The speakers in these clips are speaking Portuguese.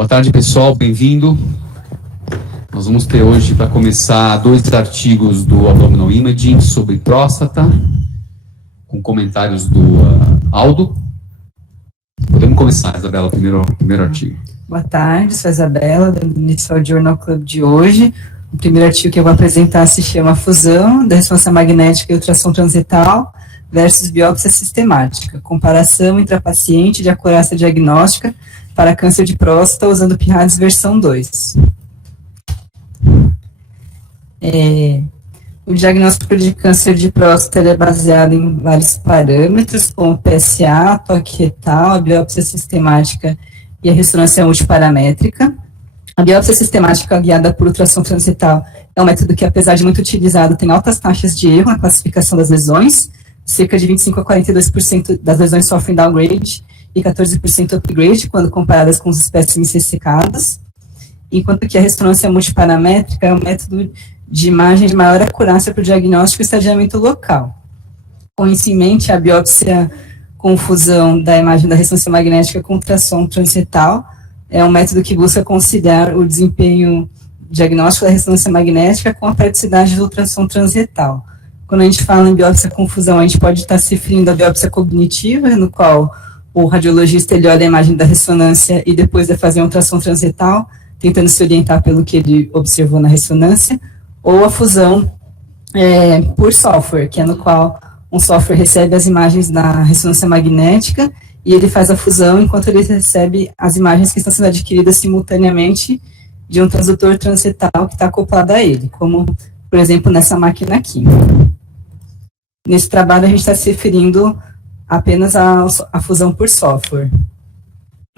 Boa tarde, pessoal, bem-vindo. Nós vamos ter hoje, para começar, 2 artigos do Abdominal Imaging sobre próstata, com comentários do Aldo. Podemos começar, Isabela, o primeiro artigo. Boa tarde, sou a Isabela, do Initial Journal Club de hoje. O primeiro artigo que eu vou apresentar se chama Fusão da Ressonância Magnética e Ultrassom Transretal versus Biópsia Sistemática, comparação entre a paciente de acurácia diagnóstica para câncer de próstata usando PIRADS versão 2. O diagnóstico de câncer de próstata é baseado em vários parâmetros, como o PSA, toque retal, a biópsia sistemática e a ressonância multiparamétrica. A biópsia sistemática guiada por ultrassom transretal é um método que, apesar de muito utilizado, tem altas taxas de erro na classificação das lesões. Cerca de 25% a 42% das lesões sofrem downgrade e 14% upgrade quando comparadas com os espécimes ressecados, enquanto que a ressonância multiparamétrica é um método de imagem de maior acurácia para o diagnóstico e estadiamento local. Com isso em mente, a biópsia com fusão da imagem da ressonância magnética com ultrassom transretal é um método que busca conciliar o desempenho diagnóstico da ressonância magnética com a praticidade do ultrassom transretal. Quando a gente fala em biópsia com fusão, a gente pode estar se referindo à biópsia cognitiva, no qual o radiologista ele olha a imagem da ressonância e depois vai fazer um ultrassom transretal, tentando se orientar pelo que ele observou na ressonância, ou a fusão por software, que é no qual um software recebe as imagens da ressonância magnética e ele faz a fusão enquanto ele recebe as imagens que estão sendo adquiridas simultaneamente de um transdutor transretal que está acoplado a ele, como, por exemplo, nessa máquina aqui. Nesse trabalho, a gente está se referindo apenas à fusão por software.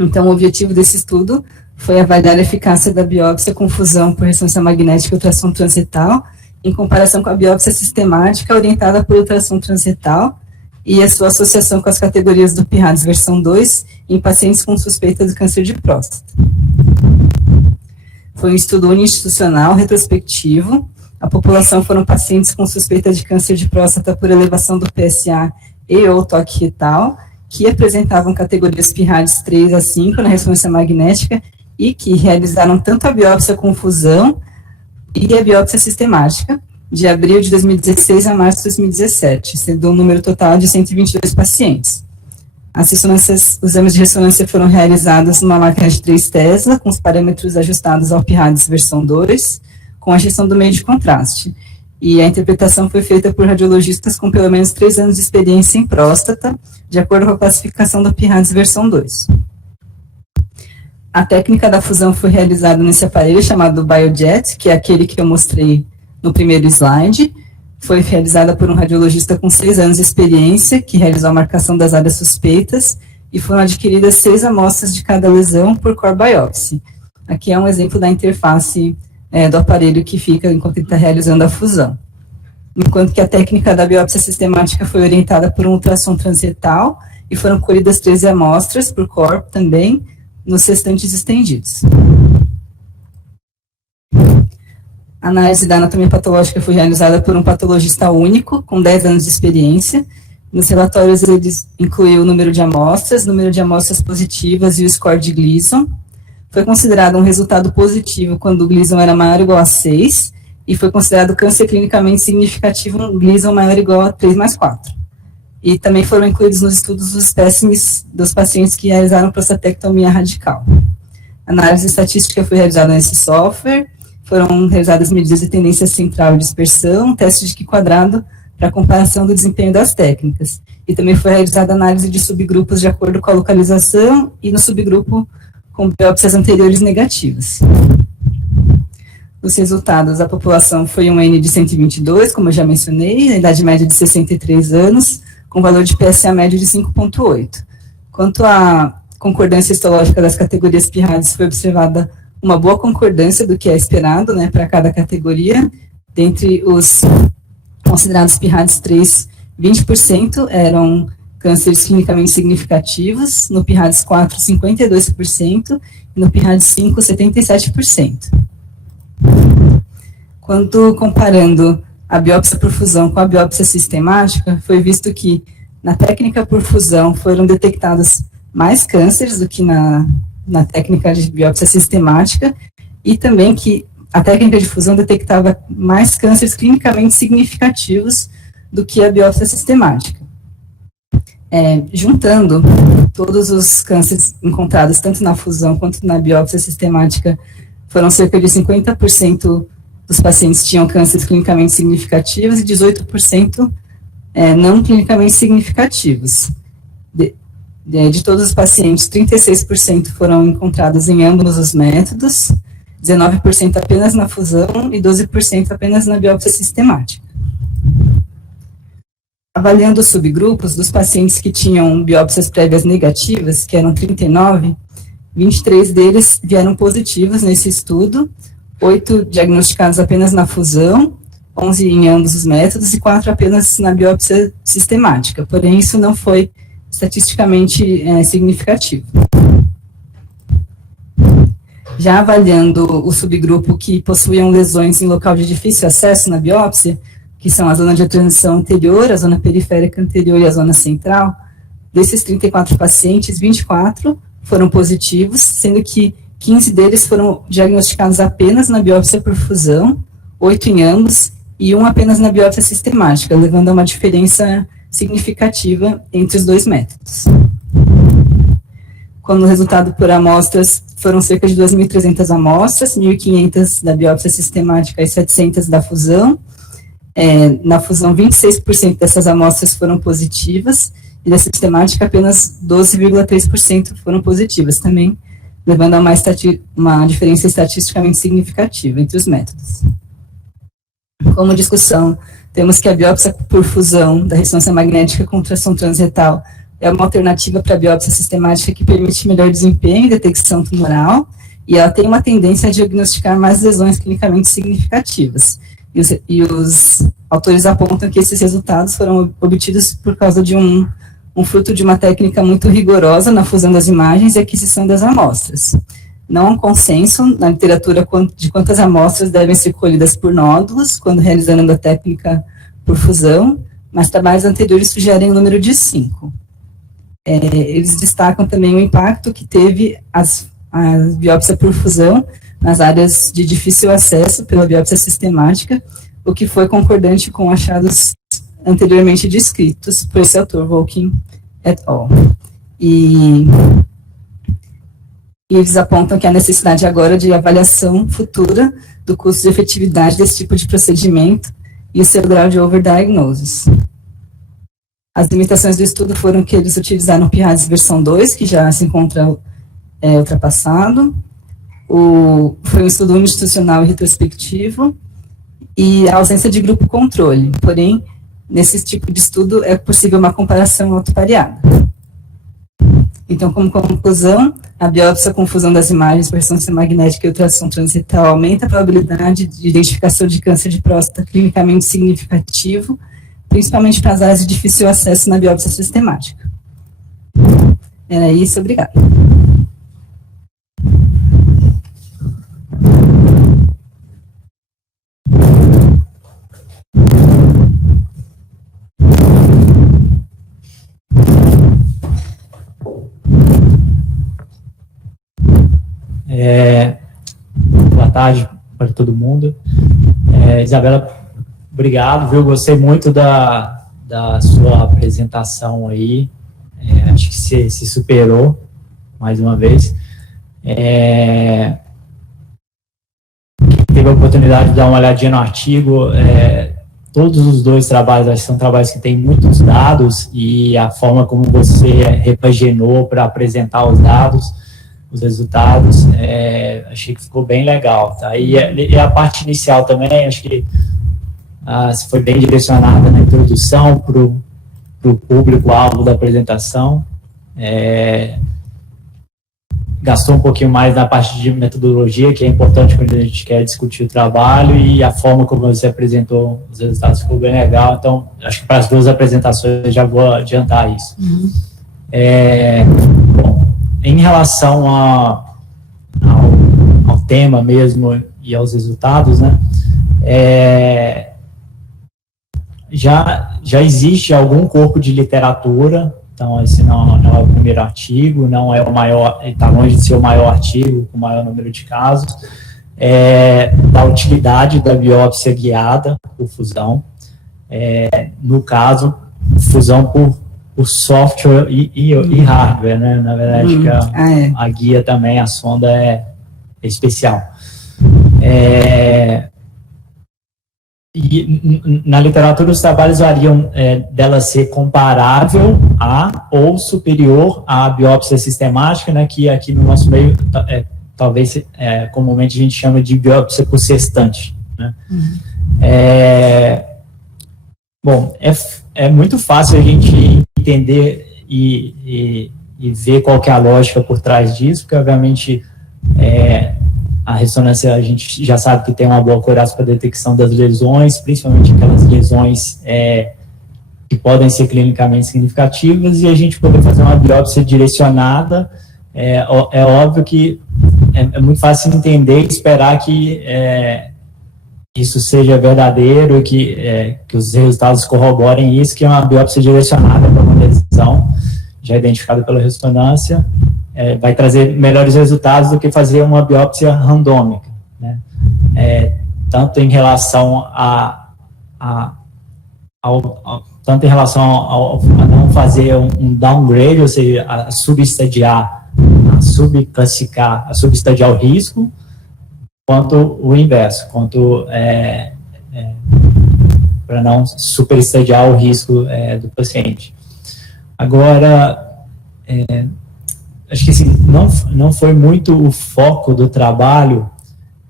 Então, o objetivo desse estudo foi avaliar a eficácia da biópsia com fusão por ressonância magnética e ultrassom transretal, em comparação com a biópsia sistemática orientada por ultrassom transretal e a sua associação com as categorias do PIRADS versão 2 em pacientes com suspeita de câncer de próstata. Foi um estudo uninstitucional, retrospectivo. A população foram pacientes com suspeita de câncer de próstata por elevação do PSA e ou toque retal, que apresentavam categorias PIRADS 3 a 5 na ressonância magnética e que realizaram tanto a biópsia com fusão e a biópsia sistemática, de abril de 2016 a março de 2017, sendo um número total de 122 pacientes. Os exames de ressonância foram realizados numa máquina de 3 Tesla, com os parâmetros ajustados ao PIRADS versão 2, com a gestão do meio de contraste. E a interpretação foi feita por radiologistas com pelo menos 3 anos de experiência em próstata, de acordo com a classificação do PIRADS versão 2. A técnica da fusão foi realizada nesse aparelho chamado BioJet, que é aquele que eu mostrei no primeiro slide. Foi realizada por um radiologista com 6 anos de experiência, que realizou a marcação das áreas suspeitas, e foram adquiridas 6 amostras de cada lesão por core biopsy. Aqui é um exemplo da interface do aparelho que fica enquanto ele está realizando a fusão. Enquanto que a técnica da biópsia sistemática foi orientada por um ultrassom transretal e foram colhidas 13 amostras por corpo também, nos restantes estendidos. A análise da anatomia patológica foi realizada por um patologista único, com 10 anos de experiência. Nos relatórios, eles incluíam o número de amostras positivas e o score de Gleason. Foi considerado um resultado positivo quando o Gleason era maior ou igual a 6, e foi considerado câncer clinicamente significativo no Gleason maior ou igual a 3/4. E também foram incluídos nos estudos os espécimes dos pacientes que realizaram prostatectomia radical. A análise estatística foi realizada nesse software, foram realizadas medidas de tendência central e dispersão, teste de Q quadrado para comparação do desempenho das técnicas. E também foi realizada análise de subgrupos de acordo com a localização e no subgrupo com biópsias anteriores negativas. Os resultados, a população foi um N de 122, como eu já mencionei, a idade média de 63 anos, com valor de PSA médio de 5,8. Quanto à concordância histológica das categorias PIRADS, foi observada uma boa concordância do que é esperado, para cada categoria. Dentre os considerados PIRADS 3, 20% eram cânceres clinicamente significativos, no PIRADS 4, 52%, e no PIRADS 5, 77%. Quando comparando a biópsia por fusão com a biópsia sistemática, foi visto que na técnica por fusão foram detectados mais cânceres do que na na técnica de biópsia sistemática, e também que a técnica de fusão detectava mais cânceres clinicamente significativos do que a biópsia sistemática. Juntando todos os cânceres encontrados, tanto na fusão quanto na biópsia sistemática, foram cerca de 50% dos pacientes tinham cânceres clinicamente significativos e 18% não clinicamente significativos. De todos os pacientes, 36% foram encontrados em ambos os métodos, 19% apenas na fusão e 12% apenas na biópsia sistemática. Avaliando os subgrupos dos pacientes que tinham biópsias prévias negativas, que eram 39, 23 deles vieram positivos nesse estudo, 8 diagnosticados apenas na fusão, 11 em ambos os métodos e 4 apenas na biópsia sistemática. Porém, isso não foi estatisticamente significativo. Já avaliando o subgrupo que possuíam lesões em local de difícil acesso na biópsia, que são a zona de transição anterior, a zona periférica anterior e a zona central, desses 34 pacientes, 24 foram positivos, sendo que 15 deles foram diagnosticados apenas na biópsia por fusão, 8 em ambos, e 1 apenas na biópsia sistemática, levando a uma diferença significativa entre os dois métodos. Quando o resultado por amostras foram cerca de 2.300 amostras, 1.500 da biópsia sistemática e 700 da fusão. Na fusão, 26% dessas amostras foram positivas, e da sistemática apenas 12,3% foram positivas, também levando a uma diferença estatisticamente significativa entre os métodos. Como discussão, temos que a biópsia por fusão da ressonância magnética com ultrassom transretal é uma alternativa para a biópsia sistemática que permite melhor desempenho e detecção tumoral, e ela tem uma tendência a diagnosticar mais lesões clinicamente significativas. E os autores apontam que esses resultados foram obtidos por causa de um fruto de uma técnica muito rigorosa na fusão das imagens e aquisição das amostras. Não há um consenso na literatura de quantas amostras devem ser colhidas por nódulos quando realizando a técnica por fusão, mas trabalhos anteriores sugerem o número de 5. Eles destacam também o impacto que teve a biópsia por fusão nas áreas de difícil acesso pela biópsia sistemática, o que foi concordante com achados anteriormente descritos por esse autor, Volkin et al. E eles apontam que há necessidade agora de avaliação futura do custo de efetividade desse tipo de procedimento e o seu grau de overdiagnosis. As limitações do estudo foram que eles utilizaram o PIRADS versão 2, que já se encontra ultrapassado. Foi um estudo institucional e retrospectivo, e a ausência de grupo controle. Porém, nesse tipo de estudo é possível uma comparação autopariada. Então, como conclusão, a biópsia com fusão das imagens por ressonância magnética e ultrassom transretal aumenta a probabilidade de identificação de câncer de próstata clinicamente significativo, principalmente para as áreas de difícil acesso na biópsia sistemática. Era isso, obrigada. Boa tarde para todo mundo. Isabela, obrigado, viu? Gostei muito da sua apresentação aí. Acho que você se superou mais uma vez. Teve a oportunidade de dar uma olhadinha no artigo. Todos os dois trabalhos, acho que são trabalhos que têm muitos dados, e a forma como você repaginou para apresentar os dados, os resultados, achei que ficou bem legal, tá? E a parte inicial também, acho que foi bem direcionada na introdução para o público-alvo da apresentação. Gastou um pouquinho mais na parte de metodologia, que é importante quando a gente quer discutir o trabalho, e a forma como você apresentou os resultados ficou bem legal. Então, acho que para as duas apresentações eu já vou adiantar isso. Uhum. Bom, em relação ao tema mesmo e aos resultados, né, já existe algum corpo de literatura, Então, esse não é o primeiro artigo, não é o maior, está longe de ser o maior artigo, com o maior número de casos, da utilidade da biópsia guiada por fusão, no caso, fusão por software e hardware, né? Na verdade, a guia também, a sonda é especial. E na literatura os trabalhos variam dela ser comparável a ou superior à biópsia sistemática, né, que aqui no nosso meio talvez comumente a gente chama de biópsia por sextante, né? Bom, é muito fácil a gente entender e ver qual que é a lógica por trás disso, porque obviamente a ressonância, a gente já sabe que tem uma boa coragem para detecção das lesões, principalmente aquelas lesões que podem ser clinicamente significativas, e a gente poder fazer uma biópsia direcionada, é óbvio que é muito fácil entender e esperar que isso seja verdadeiro e que os resultados corroborem isso, que é uma biópsia direcionada para uma lesão já identificada pela ressonância, vai trazer melhores resultados do que fazer uma biópsia randômica, né? Tanto em relação tanto em relação a não fazer um downgrade, ou seja, a subestadiar, a subclassificar, a subestadiar o risco, quanto o inverso, quanto para não superestadiar o risco do paciente. Agora, acho que assim, não foi muito o foco do trabalho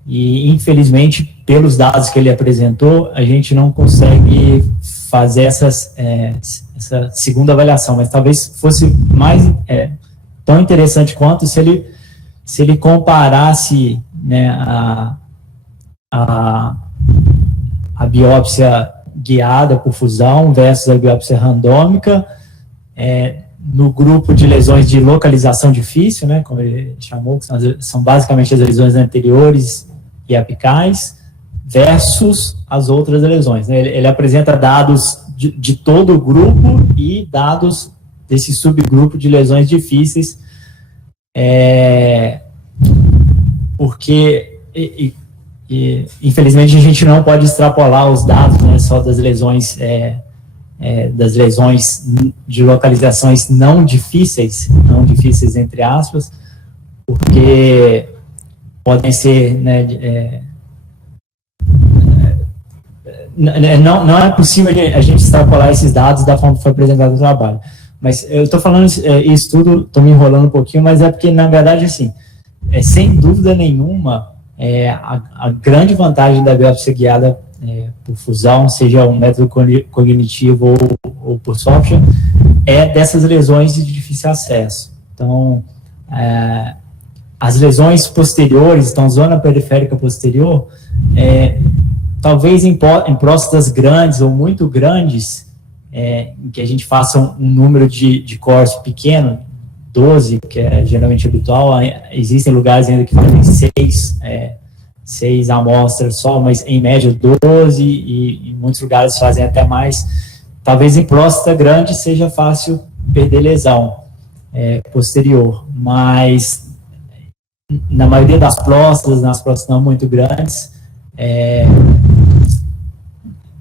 e, infelizmente, pelos dados que ele apresentou, a gente não consegue fazer essa segunda avaliação, mas talvez fosse mais tão interessante quanto se ele comparasse, né, a biópsia guiada por fusão versus a biópsia randômica, no grupo de lesões de localização difícil, né, como ele chamou, que são basicamente as lesões anteriores e apicais, versus as outras lesões, né? Ele apresenta dados de todo o grupo e dados desse subgrupo de lesões difíceis, porque, infelizmente, a gente não pode extrapolar os dados, né, só das lesões de localizações não difíceis entre aspas, porque podem ser, né, não é possível a gente extrapolar esses dados da forma que foi apresentado no trabalho. Mas eu estou falando isso tudo, estou me enrolando um pouquinho, mas é porque, na verdade, assim, sem dúvida nenhuma, a grande vantagem da biópsia guiada por fusão, seja um método cognitivo ou por software, é dessas lesões de difícil acesso. Então, as lesões posteriores, então zona periférica posterior, talvez em próstatas grandes ou muito grandes, em que a gente faça um número de cores pequeno, 12, que é geralmente habitual, existem lugares ainda que fazem 6 amostras só, mas em média 12, e em muitos lugares fazem até mais. Talvez em próstata grande seja fácil perder lesão posterior, mas na maioria das próstatas, nas próstatas não muito grandes,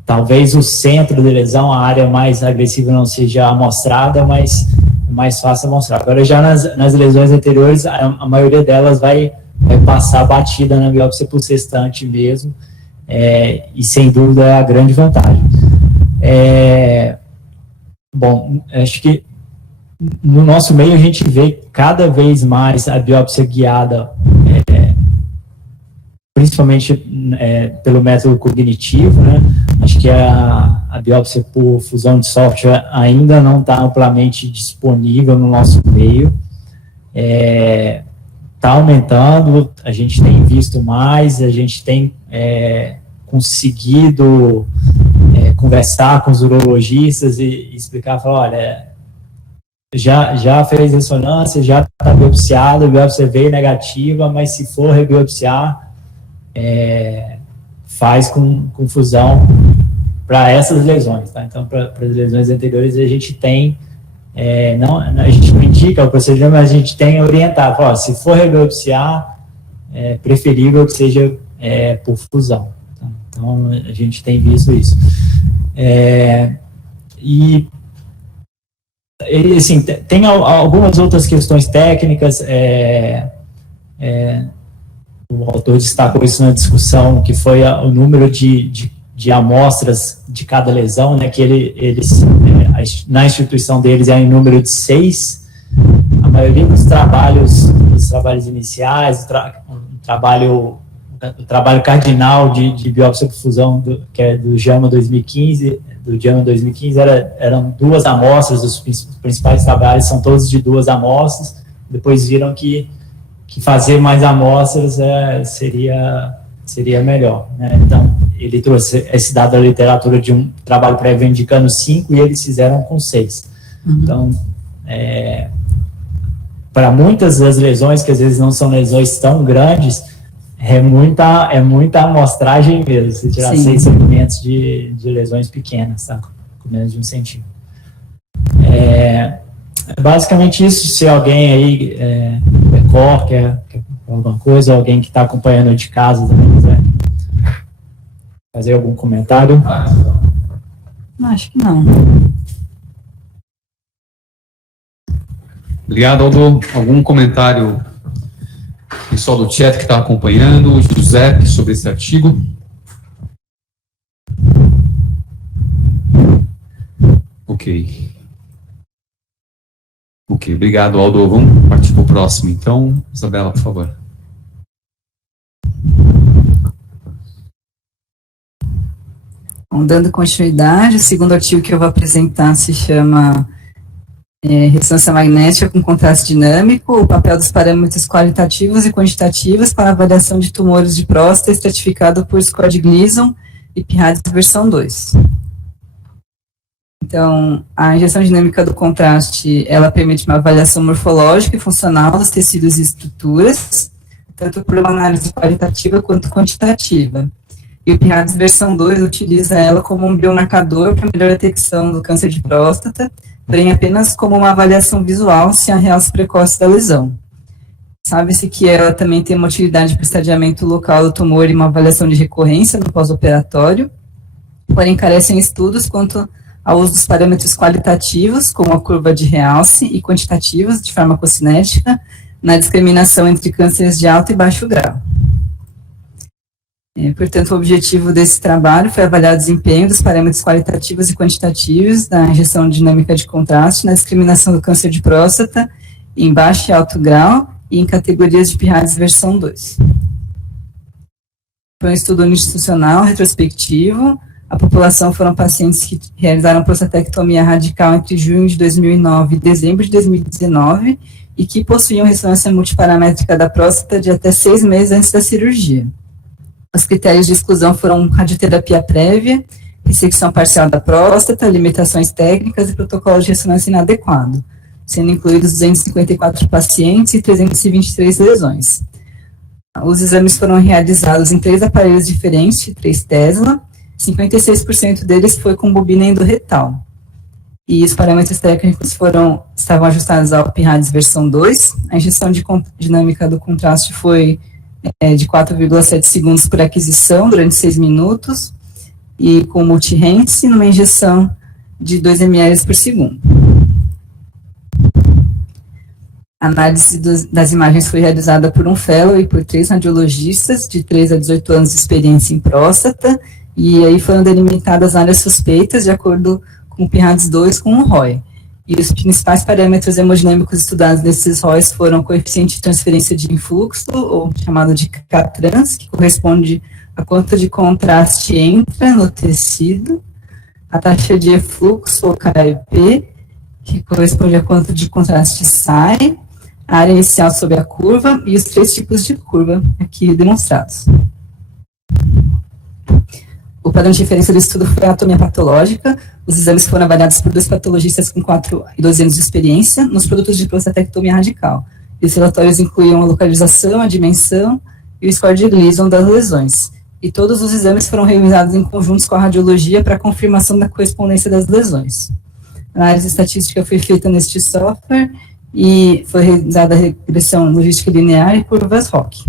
talvez o centro da lesão, a área mais agressiva não seja amostrada, mas é mais fácil amostrar. Agora, já nas lesões anteriores, a maioria delas vai passar batida na biópsia por sextante mesmo, e sem dúvida é a grande vantagem. Bom, acho que no nosso meio a gente vê cada vez mais a biópsia guiada, principalmente pelo método cognitivo, né? Acho que a biópsia por fusão de software ainda não está amplamente disponível no nosso meio. Está aumentando, a gente tem visto mais, a gente tem conseguido conversar com os urologistas e explicar, falar, olha, já fez ressonância, já está biopsiado, a biópsia veio negativa, mas se for rebiopsiar, faz com fusão para essas lesões, tá? Então, para as lesões anteriores, a gente tem A gente não indica o procedimento, mas a gente tem a orientar, ó, se for rebiopsiar, é preferível que seja por fusão. Tá? Então, a gente tem visto isso. E assim, tem algumas outras questões técnicas, o autor destacou isso na discussão, que foi o número de amostras de cada lesão, né, que eles na instituição deles é em número de 6. A maioria dos trabalhos iniciais, o trabalho cardinal de biópsia por fusão, que é do JAMA 2015, eram 2 amostras, os principais trabalhos são todos de 2 amostras, depois viram que fazer mais amostras seria melhor, né? Então, ele trouxe esse dado da literatura de um trabalho prévio indicando 5 e eles fizeram com 6. Então, para muitas das lesões, que às vezes não são lesões tão grandes, é muita amostragem mesmo, se tirar 6 segmentos de lesões pequenas, tá? Com menos de 1 centímetro. Basicamente isso. Se alguém aí quer alguma coisa, alguém que está acompanhando de casa também quiser fazer algum comentário. Acho que não. Obrigado, Aldo. Algum comentário, pessoal do chat que está acompanhando, José, sobre esse artigo? Ok, obrigado, Aldo. Vamos partir para o próximo, então. Isabela, por favor. Bom, dando continuidade, o segundo artigo que eu vou apresentar se chama Ressonância magnética com contraste dinâmico, o papel dos parâmetros qualitativos e quantitativos para a avaliação de tumores de próstata estratificado por score de Gleason e P-RADS versão 2. Então, a injeção dinâmica do contraste, ela permite uma avaliação morfológica e funcional dos tecidos e estruturas, tanto por uma análise qualitativa quanto quantitativa. E o P-RADS versão 2 utiliza ela como um biomarcador para melhor detecção do câncer de próstata, porém apenas como uma avaliação visual se há realce precoce da lesão. Sabe-se que ela também tem uma utilidade para o estadiamento local do tumor e uma avaliação de recorrência no pós-operatório, porém carecem estudos quanto ao uso dos parâmetros qualitativos, como a curva de realce, e quantitativos, de farmacocinética, na discriminação entre cânceres de alto e baixo grau. Portanto, o objetivo desse trabalho foi avaliar o desempenho dos parâmetros qualitativos e quantitativos da injeção dinâmica de contraste na discriminação do câncer de próstata em baixo e alto grau e em categorias de P-RADS versão 2. Foi um estudo institucional retrospectivo. A população foram pacientes que realizaram prostatectomia radical entre junho de 2009 e dezembro de 2019 e que possuíam ressonância multiparamétrica da próstata de até 6 meses antes da cirurgia. Os critérios de exclusão foram radioterapia prévia, ressecção parcial da próstata, limitações técnicas e protocolo de ressonância inadequado, sendo incluídos 254 pacientes e 323 lesões. Os exames foram realizados em 3 aparelhos diferentes, de 3 Tesla, 56% deles foi com bobina endorretal. E os parâmetros técnicos estavam ajustados ao P-RADS versão 2, a injeção dinâmica do contraste foi de 4,7 segundos por aquisição, durante 6 minutos, e com multi-Hence, numa injeção de 2 ml por segundo. A análise das imagens foi realizada por um fellow e por 3 radiologistas de 3 a 18 anos de experiência em próstata, e aí foram delimitadas áreas suspeitas de acordo com o P-RADS 2 com o ROI. E os principais parâmetros hemodinâmicos estudados nesses ROIs foram o coeficiente de transferência de influxo, ou chamado de K-trans, que corresponde a quanto de contraste entra no tecido, a taxa de efluxo, ou KEP, que corresponde a quanto de contraste sai, a área inicial sobre a curva e os 3 tipos de curva aqui demonstrados. O padrão de referência do estudo foi a anatomia patológica. Os exames foram avaliados por 2 patologistas com 4 e 12 anos de experiência nos produtos de prostatectomia radical. E os relatórios incluíam a localização, a dimensão e o score de Gleason das lesões. E todos os exames foram realizados em conjuntos com a radiologia para confirmação da correspondência das lesões. A análise estatística foi feita neste software e foi realizada a regressão logística linear e curvas ROC.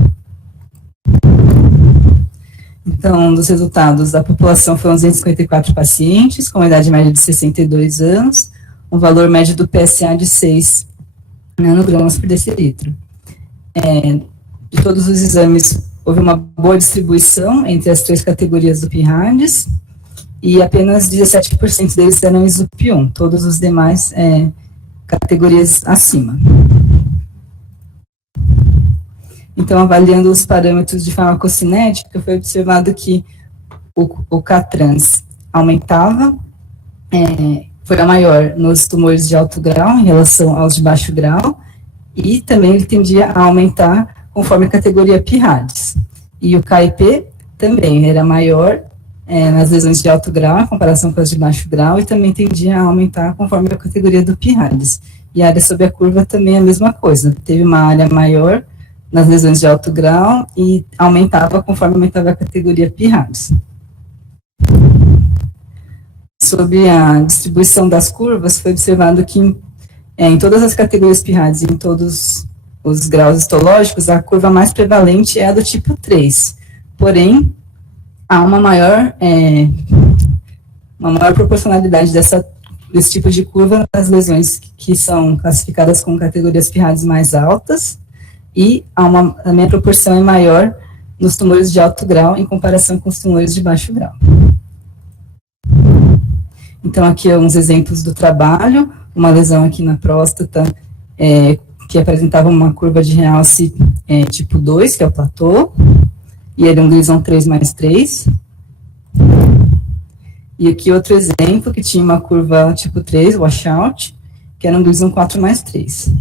Então, dos resultados, a população foi 254 pacientes, com uma idade média de 62 anos, um valor médio do PSA de 6 nanogramas por decilitro. De todos os exames, houve uma boa distribuição entre as 3 categorias do PIRADS, e apenas 17% deles eram ISUP-1, todos os demais categorias acima. Então, avaliando os parâmetros de farmacocinética, foi observado que o K-trans aumentava, foi a maior nos tumores de alto grau em relação aos de baixo grau, e também ele tendia a aumentar conforme a categoria PIRADS. E o KIP também era maior nas lesões de alto grau, em comparação com as de baixo grau, e também tendia a aumentar conforme a categoria do PIRADS. E a área sob a curva também é a mesma coisa, teve uma área maior nas lesões de alto grau e aumentava conforme aumentava a categoria PIRADS. Sobre a distribuição das curvas, foi observado que em todas as categorias PIRADS e em todos os graus histológicos, a curva mais prevalente é a do tipo 3. Porém, há uma maior proporcionalidade desse tipo de curva nas lesões que são classificadas com categorias PIRADS mais altas, e a minha proporção é maior nos tumores de alto grau em comparação com os tumores de baixo grau. Então, aqui alguns exemplos do trabalho, uma lesão aqui na próstata, que apresentava uma curva de realce tipo 2, que é o platô, e era um Gleason 3+3. E aqui outro exemplo, que tinha uma curva tipo 3, washout, que era um Gleason 4+3.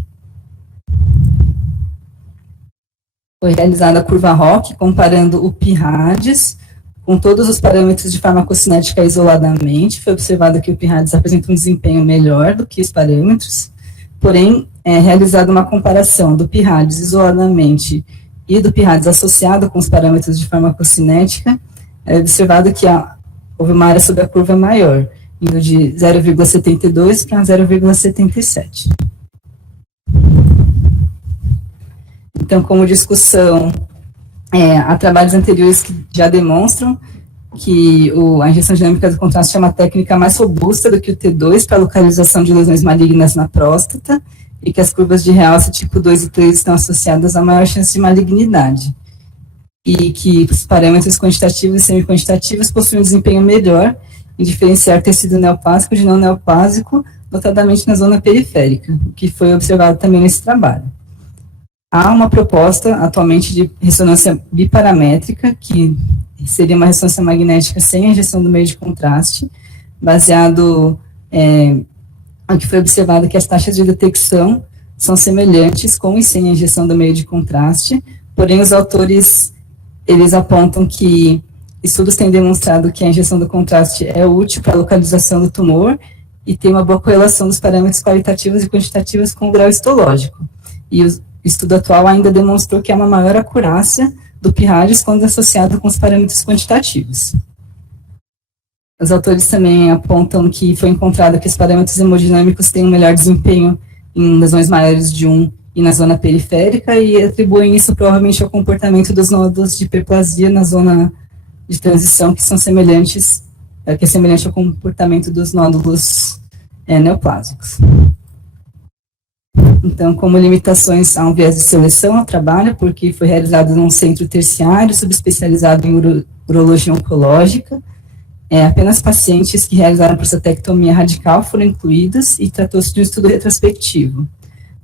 Foi realizada a curva ROC, comparando o PIRADS com todos os parâmetros de farmacocinética isoladamente. Foi observado que o PIRADS apresenta um desempenho melhor do que os parâmetros, porém, realizada uma comparação do PIRADS isoladamente e do PIRADS associado com os parâmetros de farmacocinética, é observado que houve uma área sob a curva maior, indo de 0,72 para 0,77. Então, como discussão, há trabalhos anteriores que já demonstram que a injeção dinâmica do contraste é uma técnica mais robusta do que o T2 para a localização de lesões malignas na próstata, e que as curvas de realce tipo 2 e 3 estão associadas a maior chance de malignidade, e que os parâmetros quantitativos e semi-quantitativos possuem um desempenho melhor em diferenciar tecido neoplásico de não neoplásico, notadamente na zona periférica, o que foi observado também nesse trabalho. Há uma proposta atualmente de ressonância biparamétrica, que seria uma ressonância magnética sem a injeção do meio de contraste, baseado no que foi observado que as taxas de detecção são semelhantes com e sem a injeção do meio de contraste, porém os autores, eles apontam que estudos têm demonstrado que a injeção do contraste é útil para a localização do tumor e tem uma boa correlação dos parâmetros qualitativos e quantitativos com o grau histológico. E o estudo atual ainda demonstrou que há uma maior acurácia do PIRADS quando associado com os parâmetros quantitativos. Os autores também apontam que foi encontrado que os parâmetros hemodinâmicos têm um melhor desempenho em lesões maiores de 1 e na zona periférica, e atribuem isso provavelmente ao comportamento dos nódulos de hiperplasia na zona de transição, que são semelhantes, que é semelhante ao comportamento dos nódulos neoplásicos. Então, como limitações, há um viés de seleção ao trabalho, porque foi realizado num centro terciário, subespecializado em urologia oncológica. Apenas pacientes que realizaram prostatectomia radical foram incluídos e tratou-se de um estudo retrospectivo.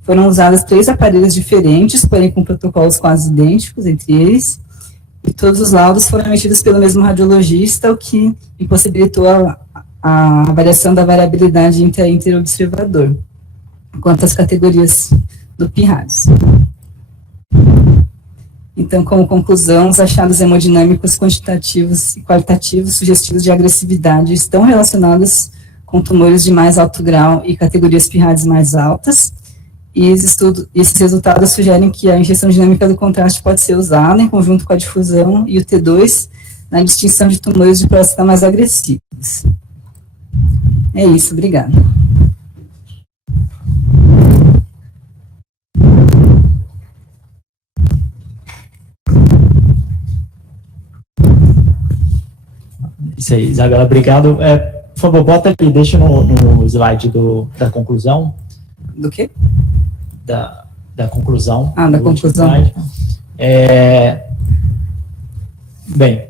Foram usados 3 aparelhos diferentes, porém com protocolos quase idênticos entre eles, e todos os laudos foram emitidos pelo mesmo radiologista, o que impossibilitou a avaliação da variabilidade inter-observador, quanto às categorias do PIRADS. Então, como conclusão, os achados hemodinâmicos quantitativos e qualitativos sugestivos de agressividade estão relacionados com tumores de mais alto grau e categorias PIRADS mais altas, e esses resultados sugerem que a injeção dinâmica do contraste pode ser usada em conjunto com a difusão e o T2 na distinção de tumores de próstata mais agressivos. É isso, obrigada. Isso aí, Isabela, obrigado. Por favor, bota ali, deixa no slide da conclusão. Do quê? Da conclusão. Da conclusão. Bem,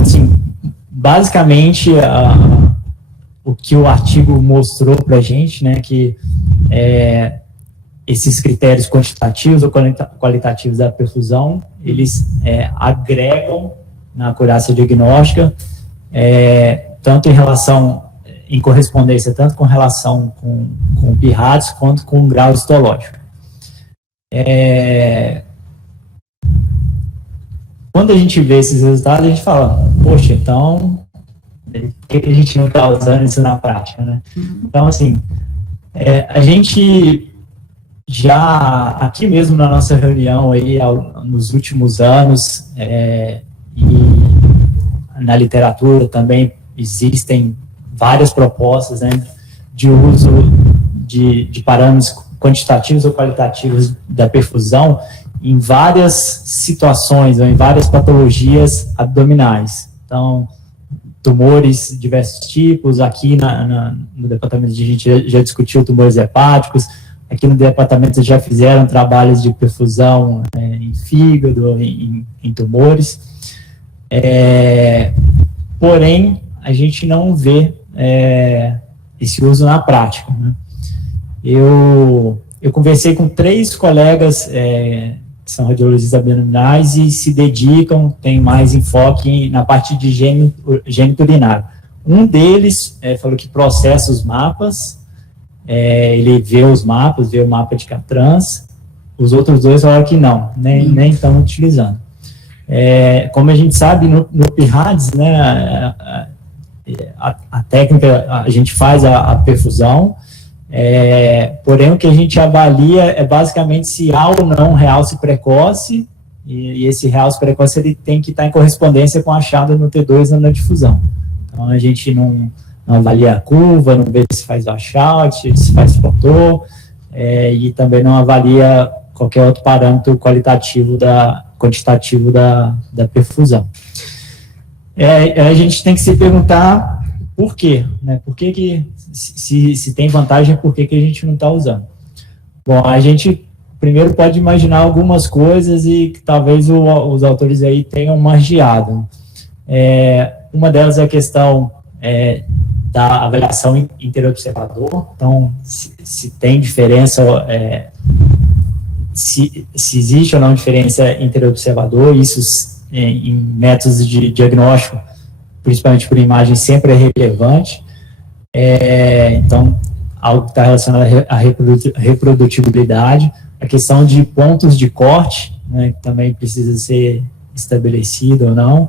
assim, basicamente, o que o artigo mostrou para a gente, né, que esses critérios quantitativos ou qualitativos da perfusão, eles agregam na acurácia diagnóstica, tanto em correspondência, tanto com relação com PIRADS, quanto com o grau histológico. Quando a gente vê esses resultados, a gente fala, poxa, então, por que a gente não está usando isso na prática, né? Então, assim, a gente já, aqui mesmo na nossa reunião, aí, nos últimos anos, e na literatura também existem várias propostas, né, de uso de parâmetros quantitativos ou qualitativos da perfusão em várias situações ou em várias patologias abdominais. Então, tumores de diversos tipos, aqui no departamento a gente já discutiu tumores hepáticos, aqui no departamento já fizeram trabalhos de perfusão em fígado, em tumores, porém, a gente não vê esse uso na prática, né? Eu conversei com 3 colegas que são radiologistas abdominais e se dedicam, tem mais enfoque na parte de gênito urinário. Um deles falou que processa os mapas, ele vê os mapas, vê o mapa de Catrans. Os outros 2 falaram que não, nem estão utilizando. Como a gente sabe, no PIRADS, né, a técnica, a gente faz a perfusão, porém o que a gente avalia é basicamente se há ou não realce precoce, e esse realce precoce ele tem que estar em correspondência com a achada no T2 na difusão. Então a gente não avalia a curva, não vê se faz washout, se faz flotô, e também não avalia qualquer outro parâmetro quantitativo da perfusão. A gente tem que se perguntar por quê, né? Por que se tem vantagem, por que a gente não está usando? Bom, a gente primeiro pode imaginar algumas coisas e que talvez os autores aí tenham margeado. Uma delas é a questão da avaliação interobservador. Então, se tem diferença, se existe ou não diferença interobservador, isso em métodos de diagnóstico, principalmente por imagem, sempre é relevante. Então, algo que está relacionado à reprodutibilidade, a questão de pontos de corte, né, que também precisa ser estabelecido ou não.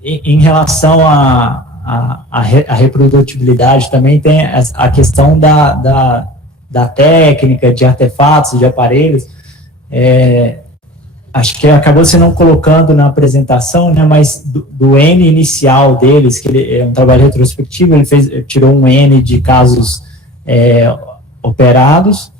Em relação à reprodutibilidade, também tem a questão da técnica, de artefatos, de aparelhos. Acho que acabou se não colocando na apresentação, né, mas do N inicial deles, que ele é um trabalho retrospectivo, ele tirou um N de casos operados,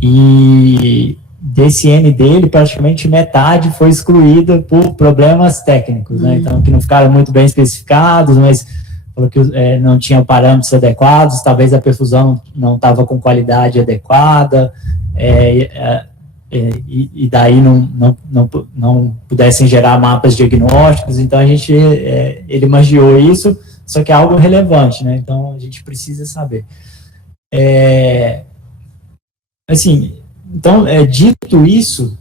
e desse N dele, praticamente metade foi excluída por problemas técnicos, né, então que não ficaram muito bem especificados, mas falou que não tinham parâmetros adequados, talvez a perfusão não estava com qualidade adequada, e daí não pudessem gerar mapas diagnósticos. Então ele magiou isso, só que é algo relevante, né? Então a gente precisa saber. Assim, então, dito isso,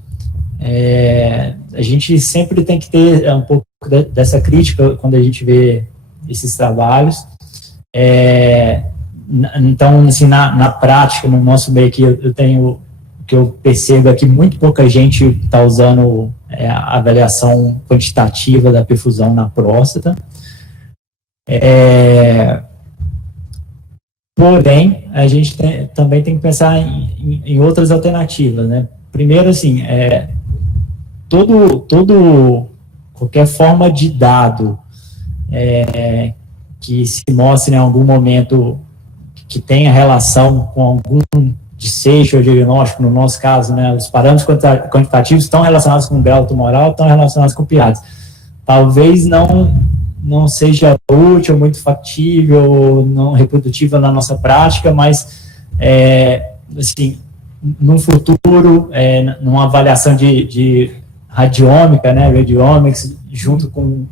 a gente sempre tem que ter um pouco dessa crítica quando a gente vê esses trabalhos. Então, assim, na prática, no nosso meio aqui, o que eu percebo é que muito pouca gente está usando a avaliação quantitativa da perfusão na próstata. Porém, a gente também tem que pensar em outras alternativas, né? Primeiro, assim, qualquer forma de dado que se mostre em algum momento que tenha relação com algum desfecho ou diagnóstico, no nosso caso, né, os parâmetros quantitativos estão relacionados com o grau tumoral, estão relacionados com PIADs. Talvez não seja útil, muito factível, não reprodutível na nossa prática, mas, assim, no futuro, numa avaliação de radiômica, né, radiomics, junto com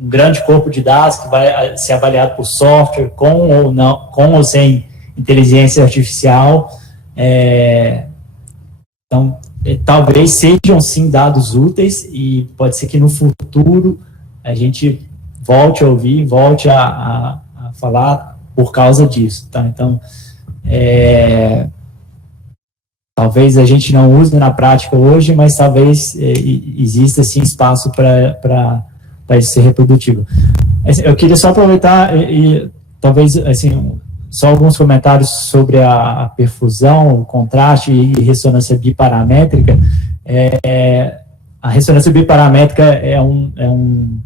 um grande corpo de dados que vai ser avaliado por software, com ou sem inteligência artificial. Então, talvez sejam sim dados úteis e pode ser que no futuro a gente volte a ouvir, volte a falar por causa disso, tá? Então, talvez a gente não use na prática hoje, mas talvez exista sim espaço para isso ser reprodutivo. Eu queria só aproveitar e talvez assim, só alguns comentários sobre a perfusão, o contraste e ressonância biparamétrica. A ressonância biparamétrica é um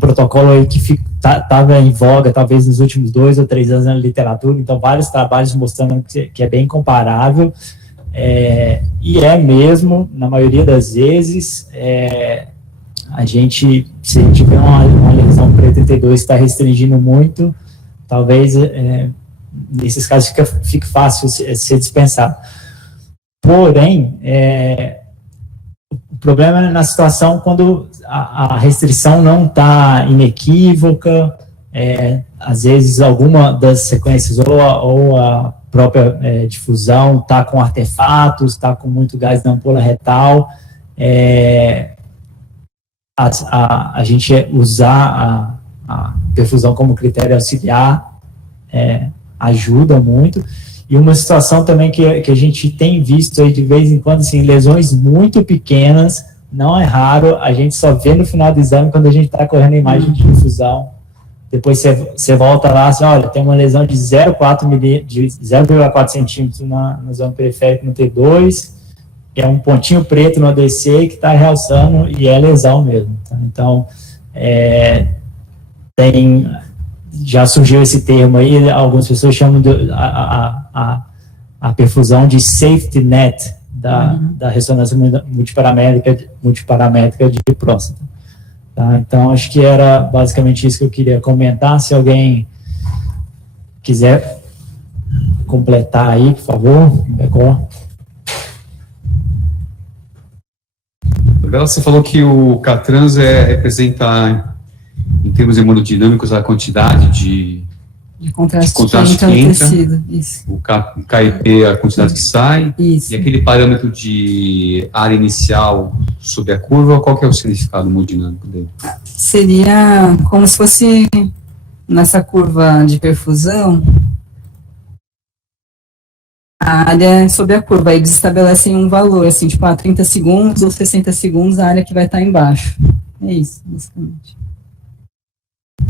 protocolo aí que estava em voga, talvez nos últimos 2 ou 3 anos na literatura, então vários trabalhos mostrando que é bem comparável, e mesmo, na maioria das vezes, a gente, se tiver uma lesão pré-32 que está restringindo muito, talvez, nesses casos, fique fácil ser dispensado. Porém, o problema é na situação quando a restrição não está inequívoca, às vezes alguma das sequências ou a própria difusão está com artefatos, está com muito gás na ampola retal, a gente usar a perfusão como critério auxiliar ajuda muito. E uma situação também que a gente tem visto aí de vez em quando, assim, lesões muito pequenas, não é raro, a gente só vê no final do exame quando a gente está correndo a imagem de difusão. Depois você volta lá, assim, olha, tem uma lesão de 0,4 centímetros na zona periférica no T2, é um pontinho preto no ADC que está realçando e é lesão mesmo. Tá? Então, já surgiu esse termo aí, algumas pessoas chamam a perfusão de safety net da ressonância multiparamétrica de próstata. Tá? Então, acho que era basicamente isso que eu queria comentar. Se alguém quiser completar aí, por favor, Becó. Você falou que o CATRANS representa, em termos hemodinâmicos, a quantidade de contraste que entra, isso. o KIP a quantidade que sai, isso. E aquele parâmetro de área inicial sobre a curva, qual que é o significado hemodinâmico dele? Seria como se fosse, nessa curva de perfusão, a área sobre a curva, aí eles estabelecem um valor, assim, tipo, 30 segundos ou 60 segundos, a área que vai estar embaixo. É isso, basicamente.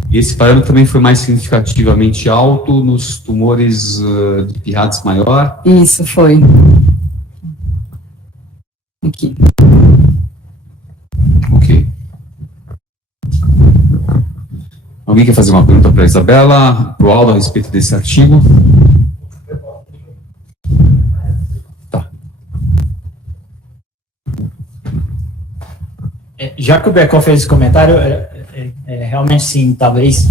E esse parâmetro também foi mais significativamente alto nos tumores de PIRADS maior? Isso, foi. Aqui. Ok. Alguém quer fazer uma pergunta para a Isabela, para o Aldo, a respeito desse artigo? Tá. Já que o Becó fez esse comentário, realmente sim, talvez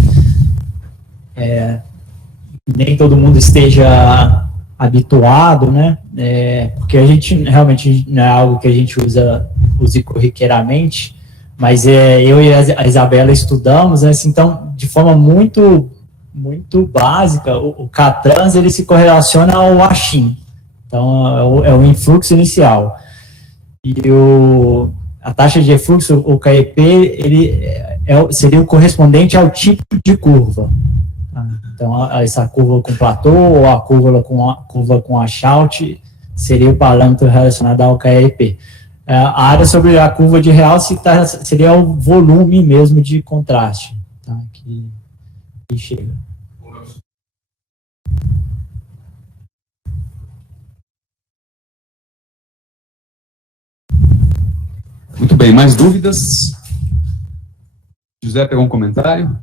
nem todo mundo esteja habituado, né? Porque a gente realmente não é algo que a gente use corriqueiramente, mas eu e a Isabela estudamos, né? Assim, então, de forma muito, muito básica, o CATRANS ele se correlaciona ao ACHIM, então é o influxo inicial. E a taxa de refluxo, o KEP, ele seria o correspondente ao tipo de curva. Então, essa curva com platô ou a curva com washout seria o parâmetro relacionado ao KEP. A área sobre a curva de realce seria o volume mesmo de contraste, tá? que chega. Muito bem, mais dúvidas? José, pegou um comentário?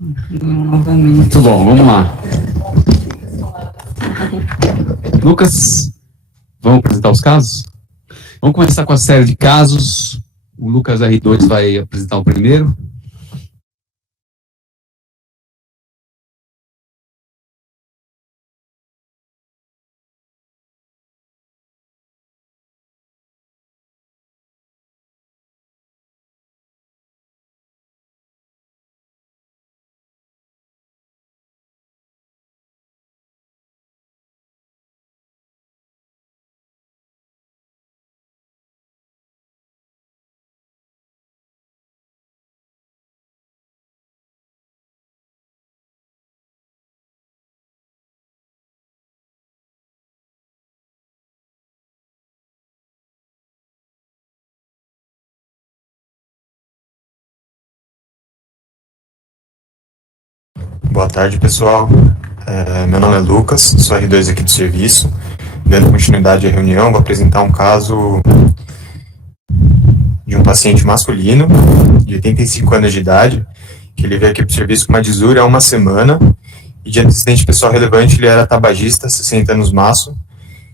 Novamente. Muito bom, vamos lá. Lucas, vamos apresentar os casos? Vamos começar com a série de casos. O Lucas R2 vai apresentar o primeiro. Boa tarde, pessoal. Meu nome é Lucas, sou R2 aqui do serviço. Dando continuidade à reunião, vou apresentar um caso de um paciente masculino, de 85 anos de idade, que ele veio aqui para o serviço com uma disúria há uma semana, e de antecedente pessoal relevante, ele era tabagista, 60 anos maço,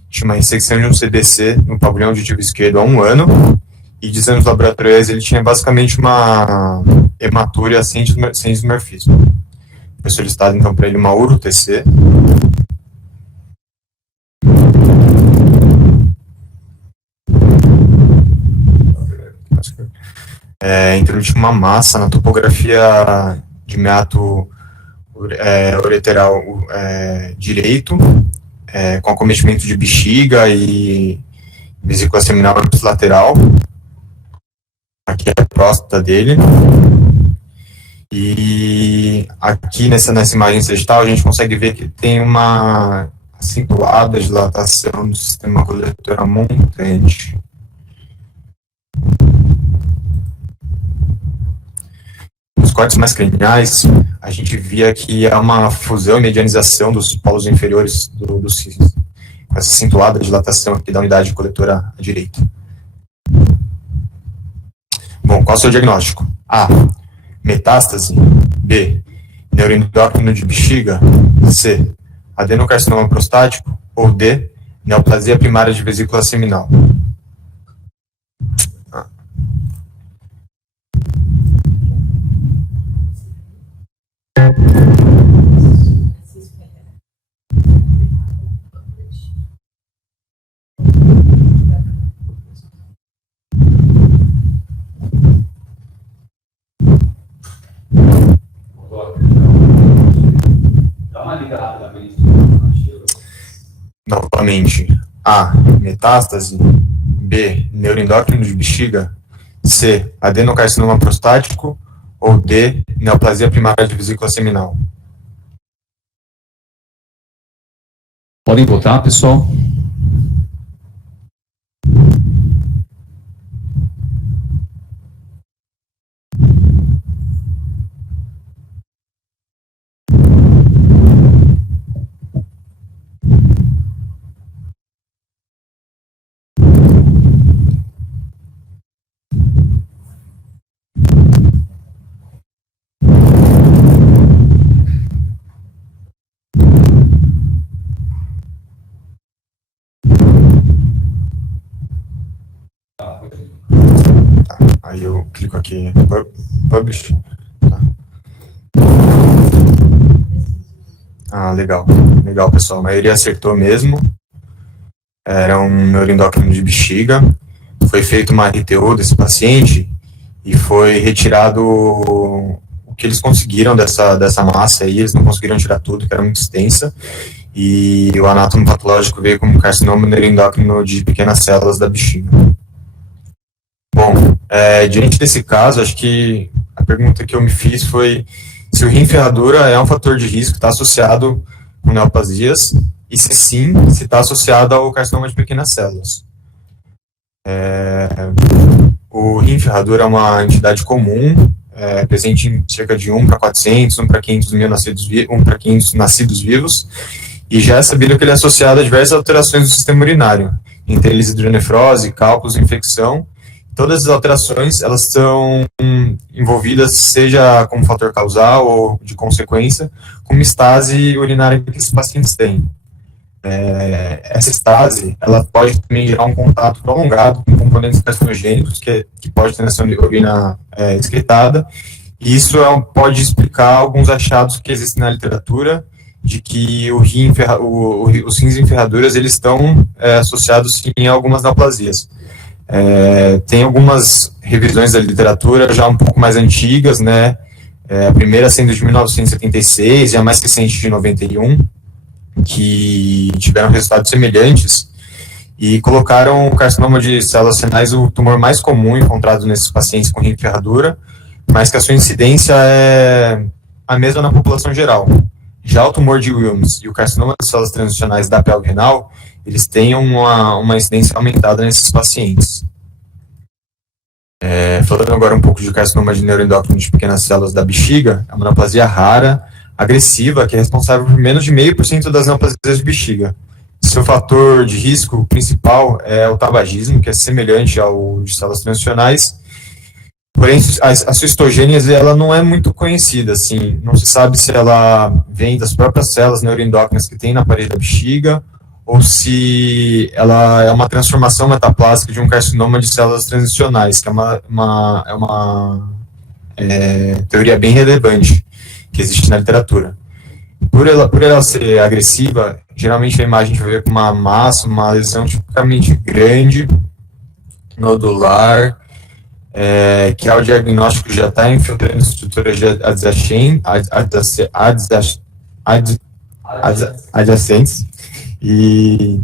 tinha uma ressecção de um CDC no pavilhão auditivo esquerdo há 1 ano, e de exames laboratoriais ele tinha basicamente uma hematúria sem dismorfismo. Foi solicitado, então, para ele uma uro-TC. Então, ele tinha uma massa na topografia de meato ureteral direito, com acometimento de bexiga e vesícula seminal lateral. Aqui é a próstata dele. E aqui nessa imagem sagital a gente consegue ver que tem uma acentuada dilatação do sistema coletor montante. Nos cortes mais craniais, a gente via que há uma fusão e medianização dos polos inferiores do cis, com essa acentuada dilatação aqui da unidade coletora à direita. Bom, qual é o seu diagnóstico? A. Metástase. B. Neuroendócrino de bexiga. C. Adenocarcinoma prostático. Ou D. Neoplasia primária de vesícula seminal. Novamente, A. Metástase. B. Neuroendócrino de bexiga. C. Adenocarcinoma prostático. Ou D. Neoplasia primária de vesícula seminal. Podem votar, pessoal. Aí eu clico aqui, Publish. Tá. Legal. Legal, pessoal. A maioria acertou mesmo. Era um neuroendócrino de bexiga. Foi feita uma RTO desse paciente e foi retirado o que eles conseguiram dessa massa aí. Eles não conseguiram tirar tudo, que era muito extensa. E o anátomo patológico veio como carcinoma neuroendócrino de pequenas células da bexiga. Bom, diante desse caso, acho que a pergunta que eu me fiz foi se o rim ferradura é um fator de risco que está associado com neoplasias, e se sim, se está associado ao carcinoma de pequenas células. O rim ferradura é uma entidade comum, presente em cerca de 1 para 400, 1 para 500 mil nascidos vivos, e já é sabido que ele é associado a diversas alterações do sistema urinário, entre eles hidronefrose, cálculos, infecção, todas as alterações, elas estão envolvidas, seja como fator causal ou de consequência, com uma estase urinária que esses pacientes têm. Essa estase, ela pode também gerar um contato prolongado com componentes carcinogênicos, que pode ter nessa urina excretada, e isso pode explicar alguns achados que existem na literatura, de que os rins em ferraduras, eles estão associados, sim, a algumas neoplasias. Tem algumas revisões da literatura já um pouco mais antigas, né? A primeira sendo de 1976 e a mais recente de 91, que tiveram resultados semelhantes e colocaram o carcinoma de células renais o tumor mais comum encontrado nesses pacientes com rim em ferradura, mas que a sua incidência é a mesma na população geral. Já o tumor de Wilms e o carcinoma de células transicionais da pelve renal, eles têm uma incidência aumentada nesses pacientes. Falando agora um pouco de carcinoma de neuroendócrino de pequenas células da bexiga, é uma neoplasia rara, agressiva, que é responsável por menos de 0,5% das neoplasias de bexiga. Seu fator de risco principal é o tabagismo, que é semelhante ao de células transicionais, porém a sua histogênese ela não é muito conhecida, assim, não se sabe se ela vem das próprias células neuroendócrinas que tem na parede da bexiga, ou se ela é uma transformação metaplásica de um carcinoma de células transicionais, que é uma teoria bem relevante que existe na literatura. Por ela ser agressiva, geralmente a imagem a gente vai ver com uma massa, uma lesão tipicamente grande, nodular, que ao diagnóstico já está infiltrando estruturas adjacentes, e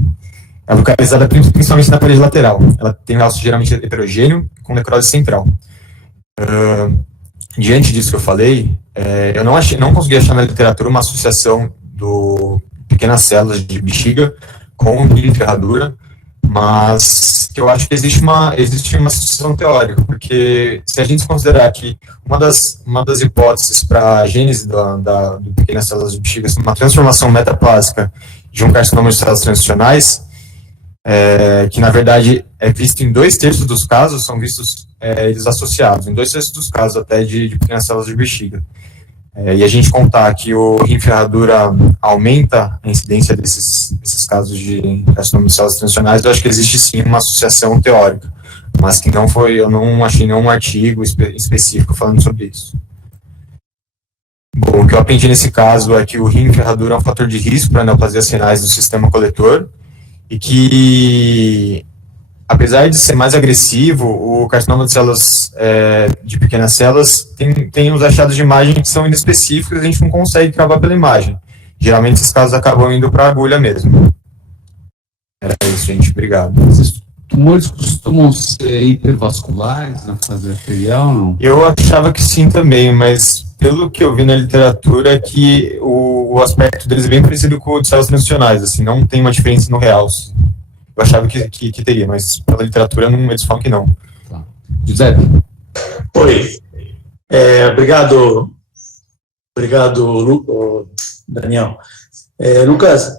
é localizada principalmente na parede lateral. Ela tem um alço geralmente heterogêneo, com necrose central. Diante disso que eu falei, eu não consegui achar na literatura uma associação do pequenas células de bexiga com rim em ferradura, mas que eu acho que existe uma associação teórica, porque se a gente considerar que uma das hipóteses para a gênese do pequenas células de bexiga é uma transformação metaplásica de um carcinoma de células transicionais, que na verdade é visto em 2/3 dos casos, são vistos eles associados, em 2/3 dos casos até de pequenas células de bexiga. E a gente contar que o rim em ferradura aumenta a incidência desses casos de carcinoma de células transicionais, eu acho que existe sim uma associação teórica, mas que eu não achei nenhum artigo específico falando sobre isso. Bom, o que eu aprendi nesse caso é que o rim em ferradura é um fator de risco para neoplasias renais do sistema coletor, e que, apesar de ser mais agressivo, o carcinoma de células de pequenas células tem uns achados de imagem que são inespecíficos e a gente não consegue cravar pela imagem. Geralmente esses casos acabam indo para a agulha mesmo. Era isso, gente. Obrigado. Esses tumores costumam ser hipervasculares na fase arterial, não? Eu achava que sim também, mas pelo que eu vi na literatura, é que o aspecto deles é bem parecido com o de células transicionais, assim, não tem uma diferença no real. Eu achava que teria, mas pela literatura eles falam que não. Tá. José? Oi. Obrigado, Daniel. Lucas,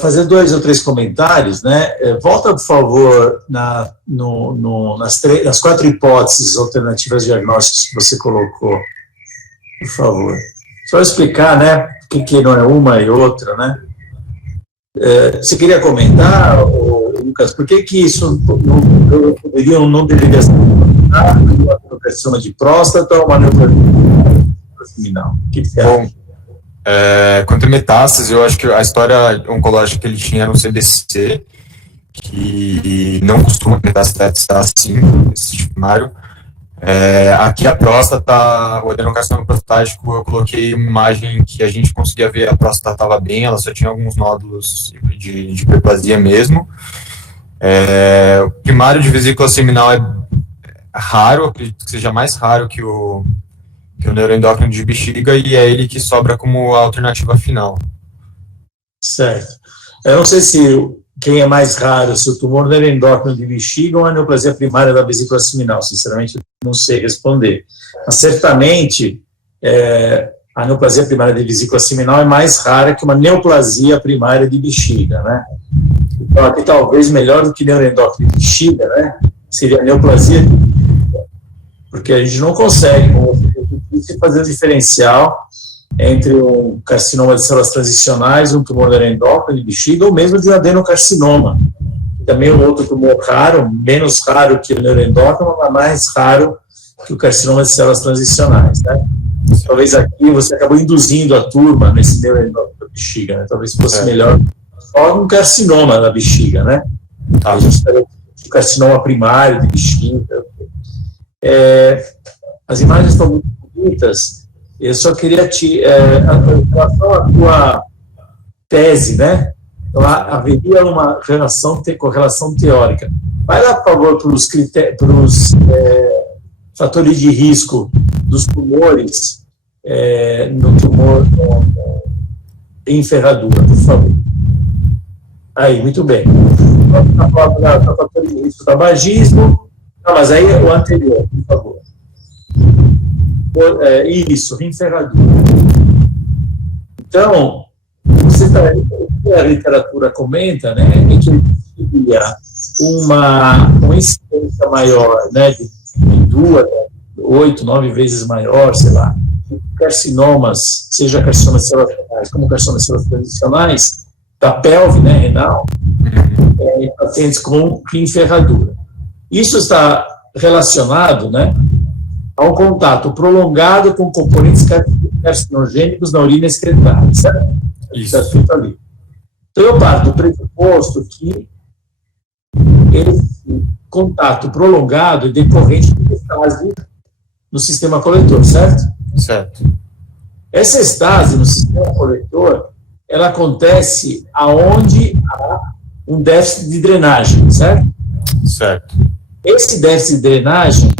fazer 2 ou 3 comentários, né? Volta, por favor, nas 4 hipóteses alternativas diagnósticas que você colocou, por favor. Só explicar, né, por que não é uma e outra, né? Você queria comentar, Lucas, por que isso não deveria ser uma carcinoma de próstata ou uma neoplasia seminal? Bom, quanto a metástase, eu acho que a história oncológica que ele tinha era um CBC, que não costuma metastatizar assim, esse tipo primário. Aqui a próstata, o adenocarcinoma prostático, eu coloquei uma imagem que a gente conseguia ver, a próstata estava bem, ela só tinha alguns nódulos de hiperplasia mesmo. O primário de vesícula seminal é raro, acredito que seja mais raro que o neuroendócrino de bexiga, e é ele que sobra como a alternativa final. Certo. Eu não sei se quem é mais raro, se o tumor neuroendócrino de bexiga ou a neoplasia primária da vesícula seminal, sinceramente não sei responder. Mas certamente a neoplasia primária de vesícula seminal é mais rara que uma neoplasia primária de bexiga, né? Então aqui talvez melhor do que neuroendócrino de bexiga, né? seria a neoplasia, porque a gente não consegue, como você disse, fazer o diferencial entre um carcinoma de células transicionais, um tumor neuroendócrino de bexiga, ou mesmo de um adenocarcinoma, que também é um outro tumor raro, menos raro que o neuroendócrino, mas mais raro que o carcinoma de células transicionais, né? Talvez aqui você acabou induzindo a turma nesse neuroendócrino da bexiga, né? Talvez fosse melhor só um carcinoma da bexiga, né? A gente estaria com carcinoma primário de bexiga. As imagens estão muito bonitas. Eu só queria em relação à tua tese, né? Então, haveria uma correlação teórica. Vai lá, por favor, para os fatores de risco dos tumores no tumor em ferradura, por favor. Aí, muito bem. Vamos falar do fator de risco do tabagismo. Não, mas aí o anterior, por favor. Isso, ferradura. Então, o que a literatura comenta, né, é que teria uma incidência maior, né, de 2, 8, 9 vezes maior, sei lá, carcinomas, seja carcinomas celular como carcinomas celular transicionais, da pelve, né, renal, em pacientes com ferradura. Isso está relacionado, né, a um contato prolongado com componentes carcinogênicos na urina excretada, certo? Isso está escrito ali. Então, eu parto do pressuposto que esse contato prolongado é decorrente de estase no sistema coletor, certo? Certo. Essa estase no sistema coletor, ela acontece aonde há um déficit de drenagem, certo? Certo. Esse déficit de drenagem,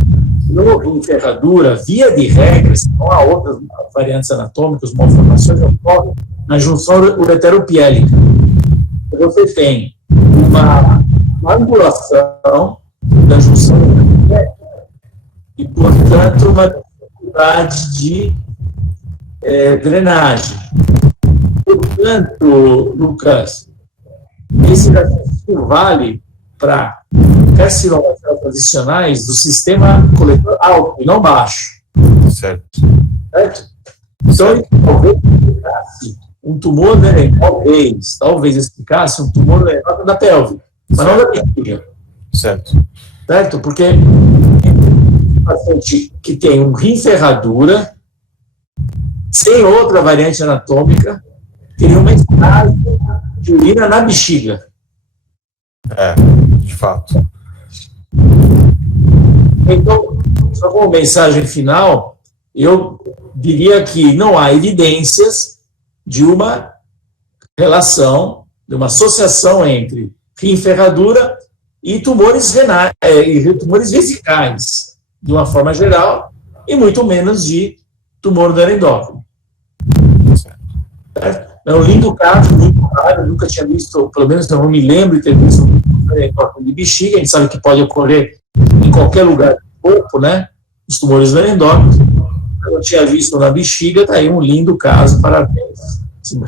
no ferradura, via de regra, se não há outras variantes anatômicas, malformações, ocorrem na junção ureteropiélica. Você tem uma angulação da junção ureteropiélica e, portanto, uma dificuldade de drenagem. Portanto, Lucas, esse raciocínio vale para carcinomas transicionais do sistema coletor alto e não baixo. Certo. Certo? Então, talvez explicasse um tumor neuroendócrino, talvez explicasse um tumor neuroendócrino da pelve, mas não da bexiga. Certo. Certo? Porque um paciente que tem um ferradura, sem outra variante anatômica, teria uma estase de urina na bexiga. De fato. Então, só como mensagem final, eu diria que não há evidências de uma relação, de uma associação entre ferradura e tumores renais, e tumores vesicais, de uma forma geral, e muito menos de tumor neuroendócrino. Certo? É um lindo caso, muito raro, eu nunca tinha visto, pelo menos eu não me lembro de ter visto um neuroendócrino de bexiga. A gente sabe que pode ocorrer em qualquer lugar do corpo, né? Os tumores neuroendócrinos. Eu não tinha visto na bexiga, está aí um lindo caso, parabéns. Assim,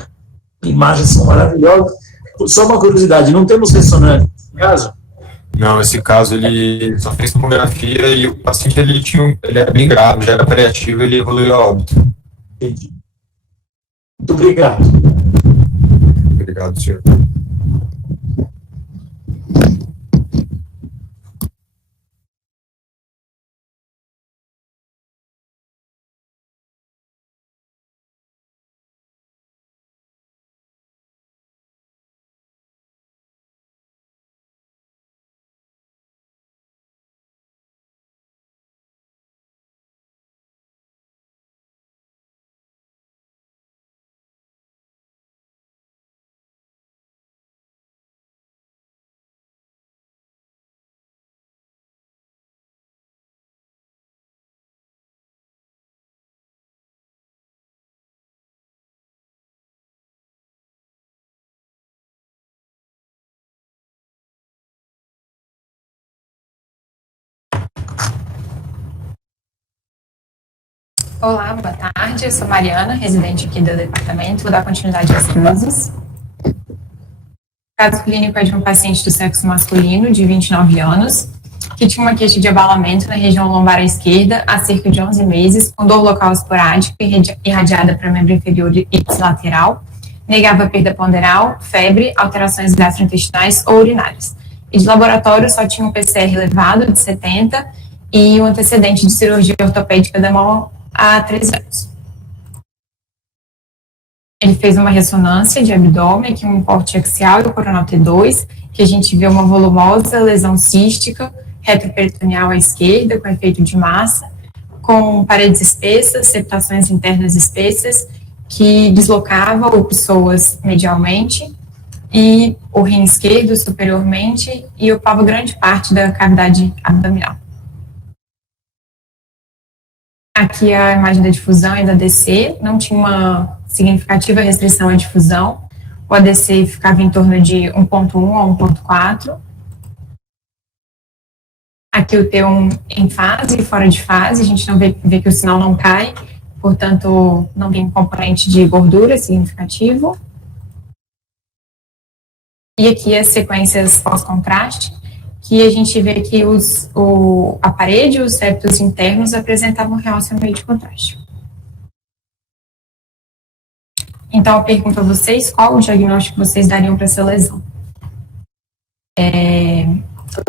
imagens são maravilhosas. Só uma curiosidade, não temos ressonância nesse caso? Não, esse caso ele só fez tomografia e o paciente ele era bem grave, já era paliativo, ele evoluiu a óbito. Entendi. Muito obrigado. Obrigado, senhor. Olá, boa tarde. Eu sou Mariana, residente aqui do departamento. Vou dar continuidade aos casos. O caso clínico é de um paciente do sexo masculino, de 29 anos, que tinha uma queixa de abalamento na região lombar à esquerda há cerca de 11 meses, com dor local esporádica irradiada para membro inferior e ipsilateral, negava perda ponderal, febre, alterações gastrointestinais ou urinárias. E de laboratório só tinha um PCR elevado de 70 e um antecedente de cirurgia ortopédica da mão há 3 anos. Ele fez uma ressonância de abdômen, aqui um corte axial e o coronal T2, que a gente vê uma volumosa lesão cística, retroperitoneal à esquerda, com efeito de massa, com paredes espessas, septações internas espessas, que deslocavam o psoas medialmente, e o rim esquerdo superiormente, e ocupava grande parte da cavidade abdominal. Aqui a imagem da difusão e da ADC, não tinha uma significativa restrição à difusão, o ADC ficava em torno de 1.1 a 1.4. Aqui o T1 em fase e fora de fase, a gente não vê que o sinal não cai, portanto não tem componente de gordura significativo. E aqui as sequências pós-contraste, que a gente vê que a parede e os septos internos apresentavam realce no meio de contraste. Então, eu pergunto a vocês, qual o diagnóstico que vocês dariam para essa lesão?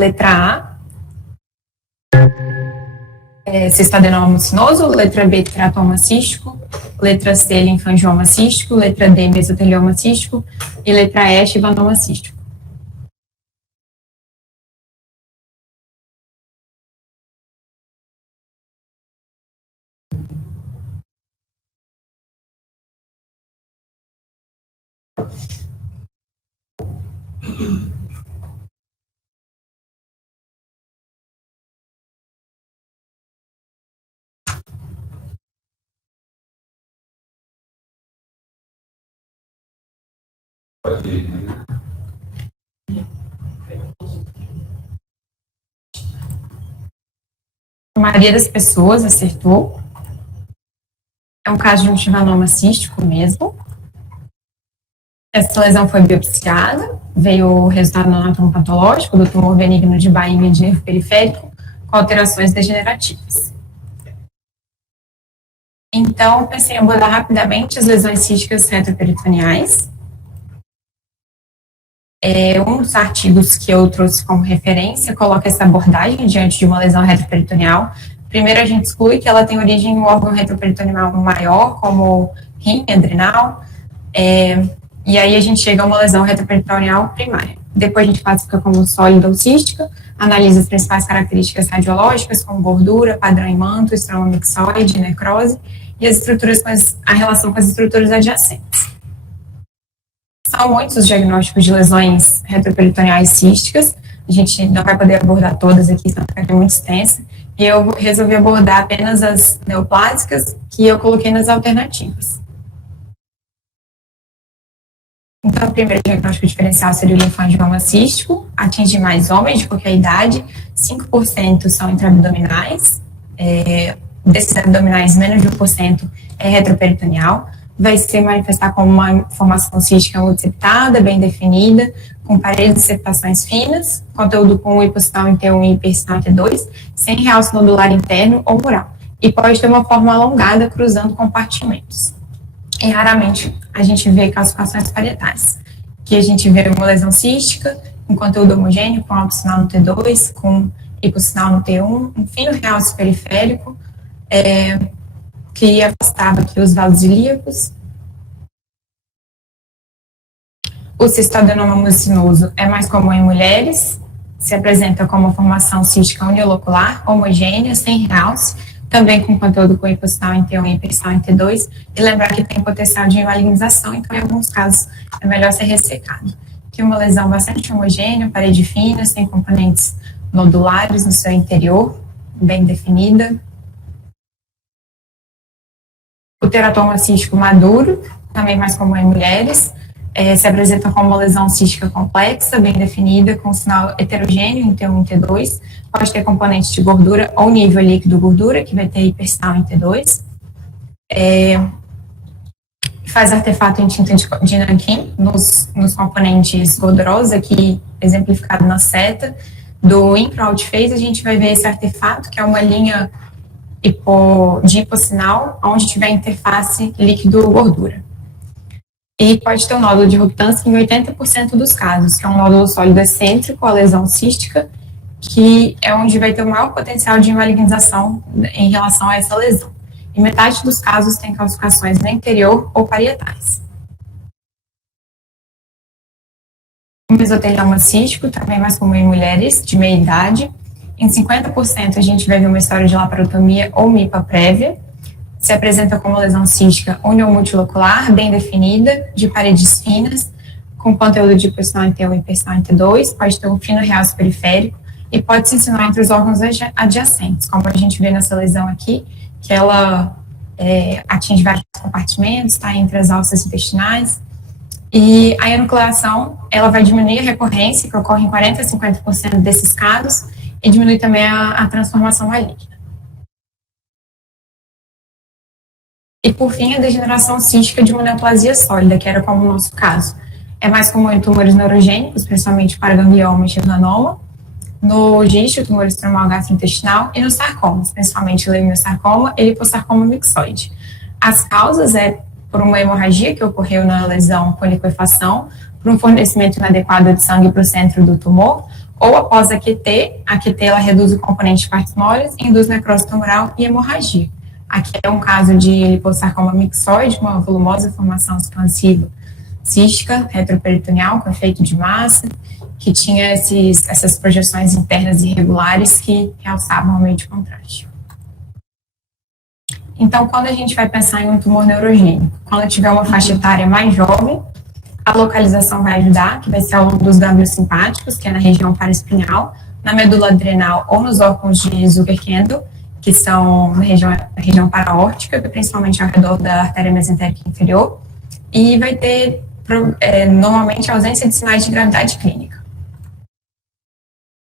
Letra A, cistadenoma mucinoso, letra B, teratoma cístico, letra C, linfangioma cístico, letra D, mesotelioma cístico e letra E, chivanoma cístico. A maioria das pessoas acertou. É um caso de um chivanoma cístico mesmo. Essa lesão foi biopsiada, veio o resultado anatomopatológico do tumor benigno de bainha de nervo periférico com alterações degenerativas. Então, pensei em abordar rapidamente as lesões císticas retroperitoneais. Um dos artigos que eu trouxe como referência coloca essa abordagem diante de uma lesão retroperitoneal. Primeiro, a gente exclui que ela tem origem em um órgão retroperitoneal maior, como rim, adrenal, e aí a gente chega a uma lesão retroperitoneal primária. Depois a gente classifica como sólida ou cística, analisa as principais características radiológicas, como gordura, padrão em manto, estroma mixoide, necrose, e as estruturas a relação com as estruturas adjacentes. São muitos os diagnósticos de lesões retroperitoneais císticas, a gente não vai poder abordar todas aqui, senão fica muito extensa, e eu resolvi abordar apenas as neoplásicas que eu coloquei nas alternativas. Então, o primeiro diagnóstico diferencial seria o linfangioma cístico, atinge mais homens de qualquer idade, 5% são intraabdominais, desses abdominais, menos de 1% é retroperitoneal, vai se manifestar como uma formação cística multiseptada, bem definida, com paredes e septações finas, conteúdo com hipossinal em T1 e hipersinal em T2, sem realce nodular interno ou mural, e pode ter uma forma alongada cruzando compartimentos. E raramente a gente vê calcificações parietais, que a gente vê uma lesão cística, com conteúdo homogêneo, com autossinal no T2, com hipossinal no T1, um fino realce periférico, que afastava aqui os vasos ilíacos. O cistadenoma mucinoso é mais comum em mulheres, se apresenta como uma formação cística unilocular, homogênea, sem realce, também com conteúdo com hipossinal em T1 e hipersinal em T2, e lembrar que tem potencial de malignização, então em alguns casos é melhor ser ressecado. Aqui uma lesão bastante homogênea, parede fina, sem componentes nodulares no seu interior, bem definida. O teratoma cístico maduro, também mais comum em mulheres, se apresenta como uma lesão cística complexa, bem definida, com sinal heterogêneo em T1 e T2, pode ter componentes de gordura ou nível líquido gordura, que vai ter hipersinal em T2. Faz artefato em tinta de nanquim nos componentes gordurosos, aqui exemplificado na seta, do intra-outphase, a gente vai ver esse artefato, que é uma linha de hipossinal, onde tiver interface líquido-gordura. E pode ter um nódulo de Rokitansky em 80% dos casos, que é um nódulo sólido excêntrico, a lesão cística, que é onde vai ter o maior potencial de malignização em relação a essa lesão. E metade dos casos tem calcificações no interior ou parietais. O mesotelioma cístico, também mais comum em mulheres de meia idade. Em 50% a gente vai ver uma história de laparotomia ou MIPA prévia. Se apresenta como lesão cística união multilocular, bem definida, de paredes finas, com conteúdo de hipossinal em T1 e hipossinal em T2, pode ter um fino realce periférico e pode se insinuar entre os órgãos adjacentes, como a gente vê nessa lesão aqui, que ela atinge vários compartimentos, está entre as alças intestinais. E a enucleação, ela vai diminuir a recorrência, que ocorre em 40% a 50% desses casos, e diminui também a transformação maligna. E, por fim, a degeneração cística de uma neoplasia sólida, que era como o nosso caso. É mais comum em tumores neurogênicos, principalmente paraganglioma e xeranoma, no GIST, o tumor estromal gastrointestinal, e nos sarcomas, principalmente leiomiosarcoma e liposarcoma mixoide. As causas é por uma hemorragia que ocorreu na lesão com liquefação, por um fornecimento inadequado de sangue para o centro do tumor, ou após a QT ela reduz o componente de partes moles, induz necrose tumoral e hemorragia. Aqui é um caso de liposarcoma mixoide, uma volumosa formação expansiva cística, retroperitoneal, com efeito de massa, que tinha essas projeções internas irregulares que realçavam o meio de contraste. Então, quando a gente vai pensar em um tumor neurogênico, quando tiver uma faixa etária mais jovem, a localização vai ajudar, que vai ser ao longo dos gânglios simpáticos, que é na região paraespinhal, na medula adrenal ou nos órgãos de Zucker-Kendall, que são na região paraórtica, principalmente ao redor da artéria mesentérica inferior, e vai ter, normalmente, ausência de sinais de gravidade clínica.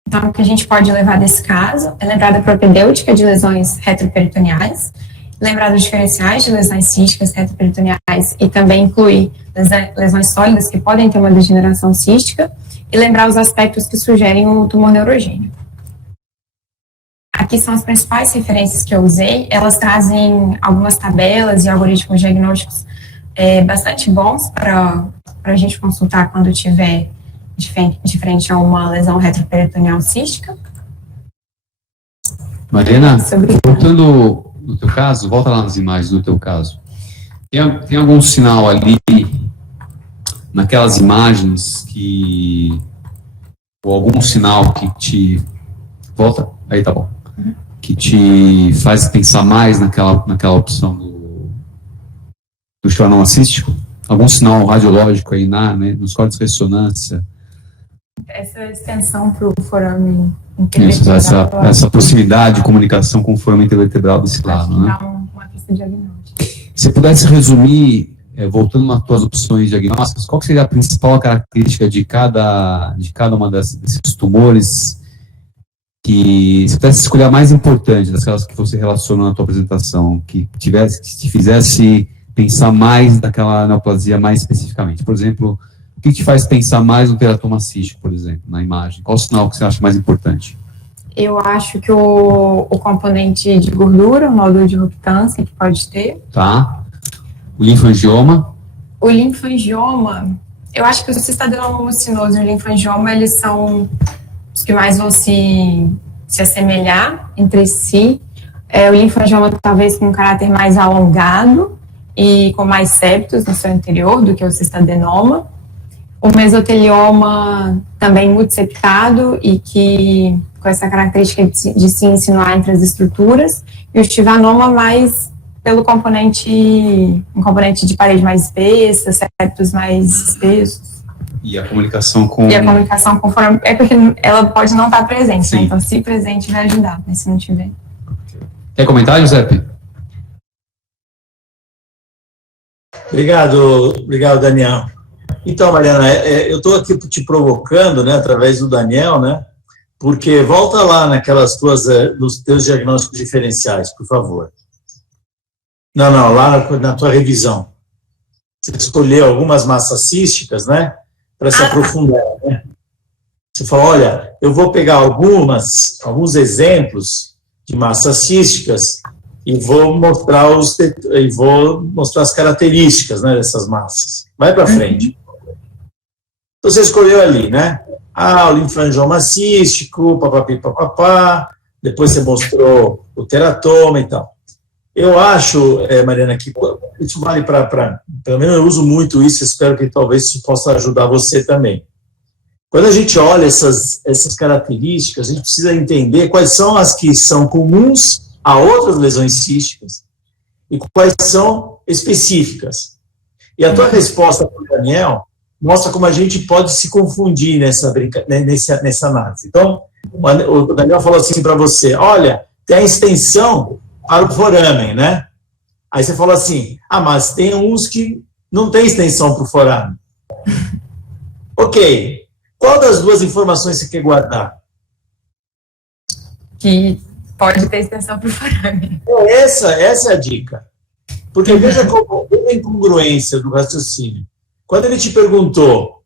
Então, o que a gente pode levar desse caso é lembrar da propedêutica de lesões retroperitoneais, lembrar dos diferenciais de lesões císticas retroperitoneais e também incluir lesões sólidas que podem ter uma degeneração cística e lembrar os aspectos que sugerem o tumor neurogênico. Aqui são as principais referências que eu usei, elas trazem algumas tabelas e algoritmos diagnósticos bastante bons para a gente consultar quando tiver de frente a uma lesão retroperitoneal cística. Mariana, voltando no teu caso, volta lá nas imagens do teu caso. Tem algum sinal ali naquelas imagens ou algum sinal que te volta? Aí tá bom. Que te faz pensar mais naquela opção do schwannoma cístico? Algum sinal radiológico aí nos códigos de ressonância? Essa extensão para o forame intervertebral. Isso, essa proximidade de comunicação com o forame intervertebral desse lado, né? Dá uma pista diagnóstica. Se pudesse resumir, voltando nas tuas opções diagnósticas, qual seria a principal característica de cada uma desses tumores que, se pudesse escolher a mais importante daquelas que você relacionou na tua apresentação, que te fizesse pensar mais daquela neoplasia mais especificamente? Por exemplo, o que te faz pensar mais no teratoma cístico, por exemplo, na imagem? Qual o sinal que você acha mais importante? Eu acho que o componente de gordura, o nódulo de Rokitansky, que pode ter. Tá. O linfangioma? O linfangioma, eu acho que o cistadenoma mucinoso e o linfangioma, eles são os que mais vão se assemelhar entre si. O linfangioma talvez com um caráter mais alongado e com mais septos no seu interior do que o cistadenoma. O mesotelioma também muito septado e que com essa característica de se insinuar entre as estruturas, e o estivanoma mais pelo um componente de parede mais espessa, septos mais espessos. E a comunicação com... E a comunicação com forma... É porque ela pode não estar presente, né? Então se presente vai ajudar, mas se não tiver... Quer comentar, Giuseppe? Obrigado, Daniel. Então, Mariana, eu estou aqui te provocando, né, através do Daniel, né, porque volta lá nos teus diagnósticos diferenciais, por favor. Não, lá na tua revisão. Você escolheu algumas massas císticas, né, para se aprofundar, né? Você fala, olha, eu vou pegar alguns exemplos de massas císticas e vou mostrar as características, né, dessas massas. Vai para frente. Então, você escolheu ali, né? O linfangioma cístico, papapi, papapá, depois você mostrou o teratoma e tal. Eu acho, Mariana, que isso vale pelo menos eu uso muito isso, espero que talvez isso possa ajudar você também. Quando a gente olha essas características, a gente precisa entender quais são as que são comuns a outras lesões císticas e quais são específicas. E a tua resposta para o Daniel mostra como a gente pode se confundir nessa análise. Então, o Daniel falou assim para você, olha, tem a extensão para o foramen, né? Aí você falou assim, mas tem uns que não tem extensão para o foramen. Ok. Qual das duas informações você quer guardar? Que pode ter extensão para o foramen. Essa é a dica. Porque veja como a incongruência do raciocínio. Quando ele te perguntou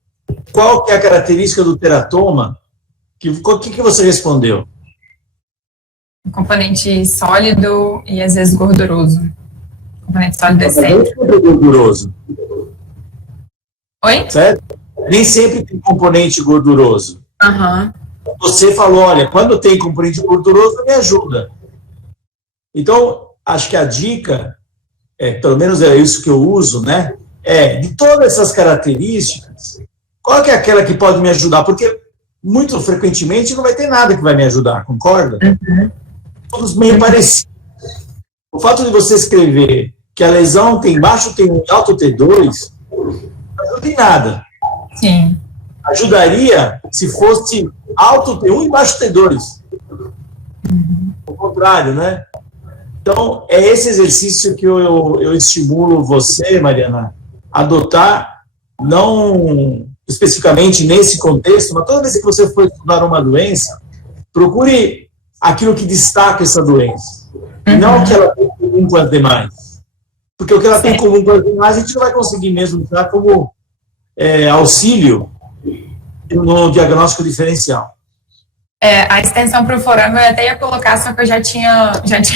qual que é a característica do teratoma, o que você respondeu? Um componente sólido e às vezes gorduroso. Componente sólido é sempre. Gorduroso. Oi? Certo? Nem sempre tem componente gorduroso. Aham. Você falou, olha, quando tem componente gorduroso, me ajuda. Então, acho que a dica, pelo menos é isso que eu uso, né? De todas essas características, qual que é aquela que pode me ajudar? Porque, muito frequentemente, não vai ter nada que vai me ajudar, concorda? Uhum. Todos meio parecidos. O fato de você escrever que a lesão tem baixo T1 e alto T2, não ajuda em nada. Sim. Ajudaria se fosse alto T1 e baixo T2. O contrário, né? Então, é esse exercício que eu estimulo você, Mariana, a adotar, não especificamente nesse contexto, mas toda vez que você for estudar uma doença, procure aquilo que destaca essa doença. E não o que ela tem em comum com as demais. Porque o que ela tem em comum com as demais, a gente não vai conseguir mesmo usar como auxílio no diagnóstico diferencial. A extensão para o foramen eu até ia colocar, só que eu já tinha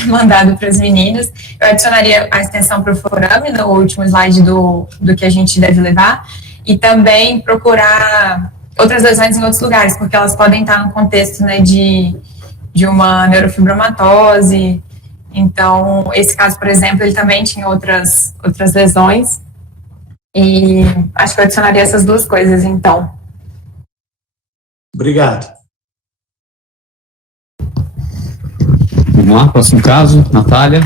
mandado para as meninas. Eu adicionaria a extensão para o foramen no último slide do que a gente deve levar, e também procurar outras lesões em outros lugares, porque elas podem estar no contexto, né, de uma neurofibromatose. Então, esse caso, por exemplo, ele também tinha outras lesões. E acho que eu adicionaria essas duas coisas, então. Obrigado. Vamos lá, próximo caso, Natália.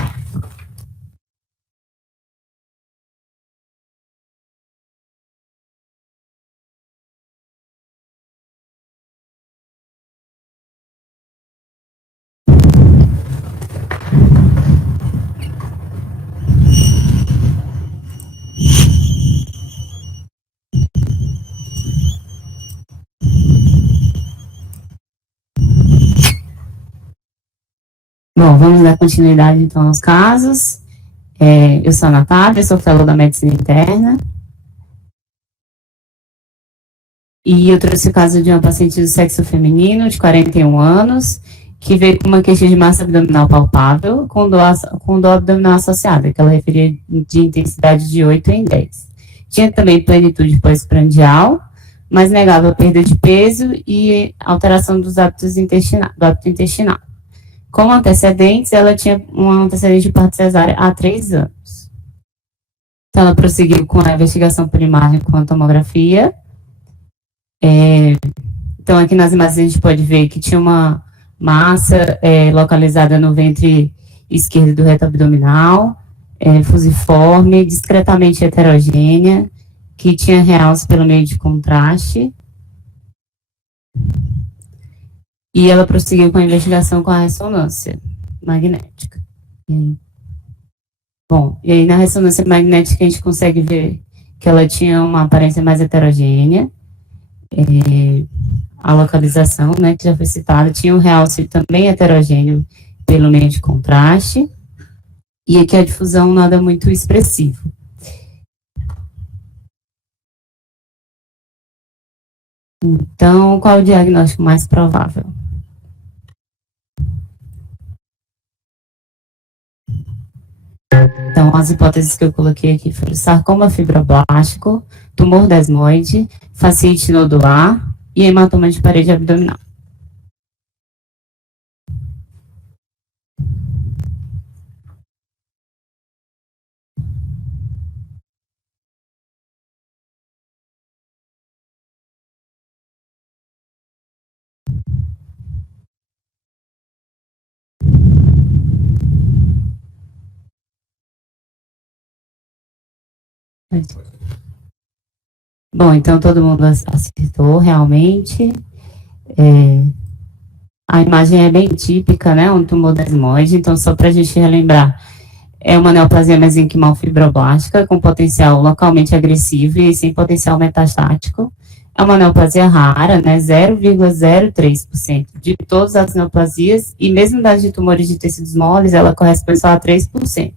Bom, vamos dar continuidade então aos casos. Eu sou a Natália, sou fellow da Medicina Interna. E eu trouxe o caso de uma paciente do sexo feminino, de 41 anos, que veio com uma queixa de massa abdominal palpável, com dor abdominal associada, que ela referia de intensidade de 8 em 10. Tinha também plenitude pós-prandial, mas negava a perda de peso e alteração dos hábitos do hábito intestinal. Como antecedentes, ela tinha um antecedente de parto cesárea há 3 anos. Então, ela prosseguiu com a investigação primária com a tomografia. Então, aqui nas imagens a gente pode ver que tinha uma massa localizada no ventre esquerdo do reto abdominal, fusiforme, discretamente heterogênea, que tinha realce pelo meio de contraste. E ela prosseguiu com a investigação com a ressonância magnética. E aí na ressonância magnética a gente consegue ver que ela tinha uma aparência mais heterogênea. A localização, né, que já foi citada, tinha um realce também heterogêneo pelo meio de contraste. E aqui a difusão nada muito expressivo. Então, qual é o diagnóstico mais provável? Então, as hipóteses que eu coloquei aqui foram sarcoma fibroblástico, tumor desmoide, fasciite nodular e hematoma de parede abdominal. Bom, então todo mundo acertou realmente. A imagem é bem típica, né? Um tumor desmoide. Então, só para a gente relembrar, é uma neoplasia mesenquimal fibroblástica com potencial localmente agressivo e sem potencial metastático. É uma neoplasia rara, né? 0,03% de todas as neoplasias, e mesmo das de tumores de tecidos moles, ela corresponde só a 3%.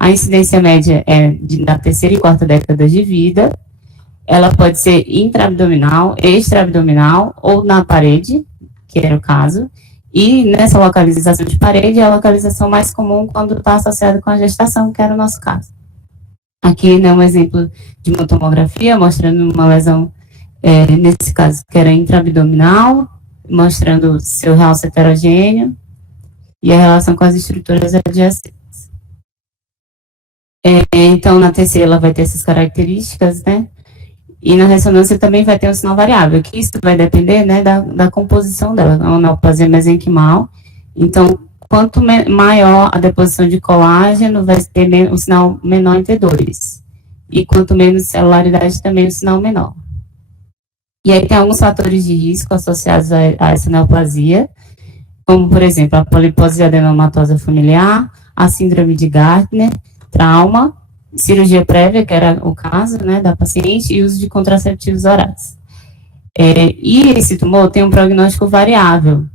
A incidência média é da terceira e quarta década de vida. Ela pode ser intraabdominal, extraabdominal ou na parede, que era o caso. E nessa localização de parede é a localização mais comum quando está associada com a gestação, que era o nosso caso. Aqui, né, um exemplo de uma tomografia mostrando uma lesão, nesse caso, que era intraabdominal, mostrando seu realce heterogêneo e a relação com as estruturas adjacentes. Então, na TC ela vai ter essas características, né? E na ressonância também vai ter um sinal variável, que isso vai depender, né, da composição dela, a neoplasia mesenquimal. Então, quanto maior a deposição de colágeno, vai ter um sinal menor em T2. E quanto menos celularidade, também um sinal menor. E aí tem alguns fatores de risco associados a essa neoplasia, como, por exemplo, a polipose adenomatosa familiar, a síndrome de Gardner, trauma, cirurgia prévia, que era o caso, né, da paciente, e uso de contraceptivos orais. E esse tumor tem um prognóstico variável.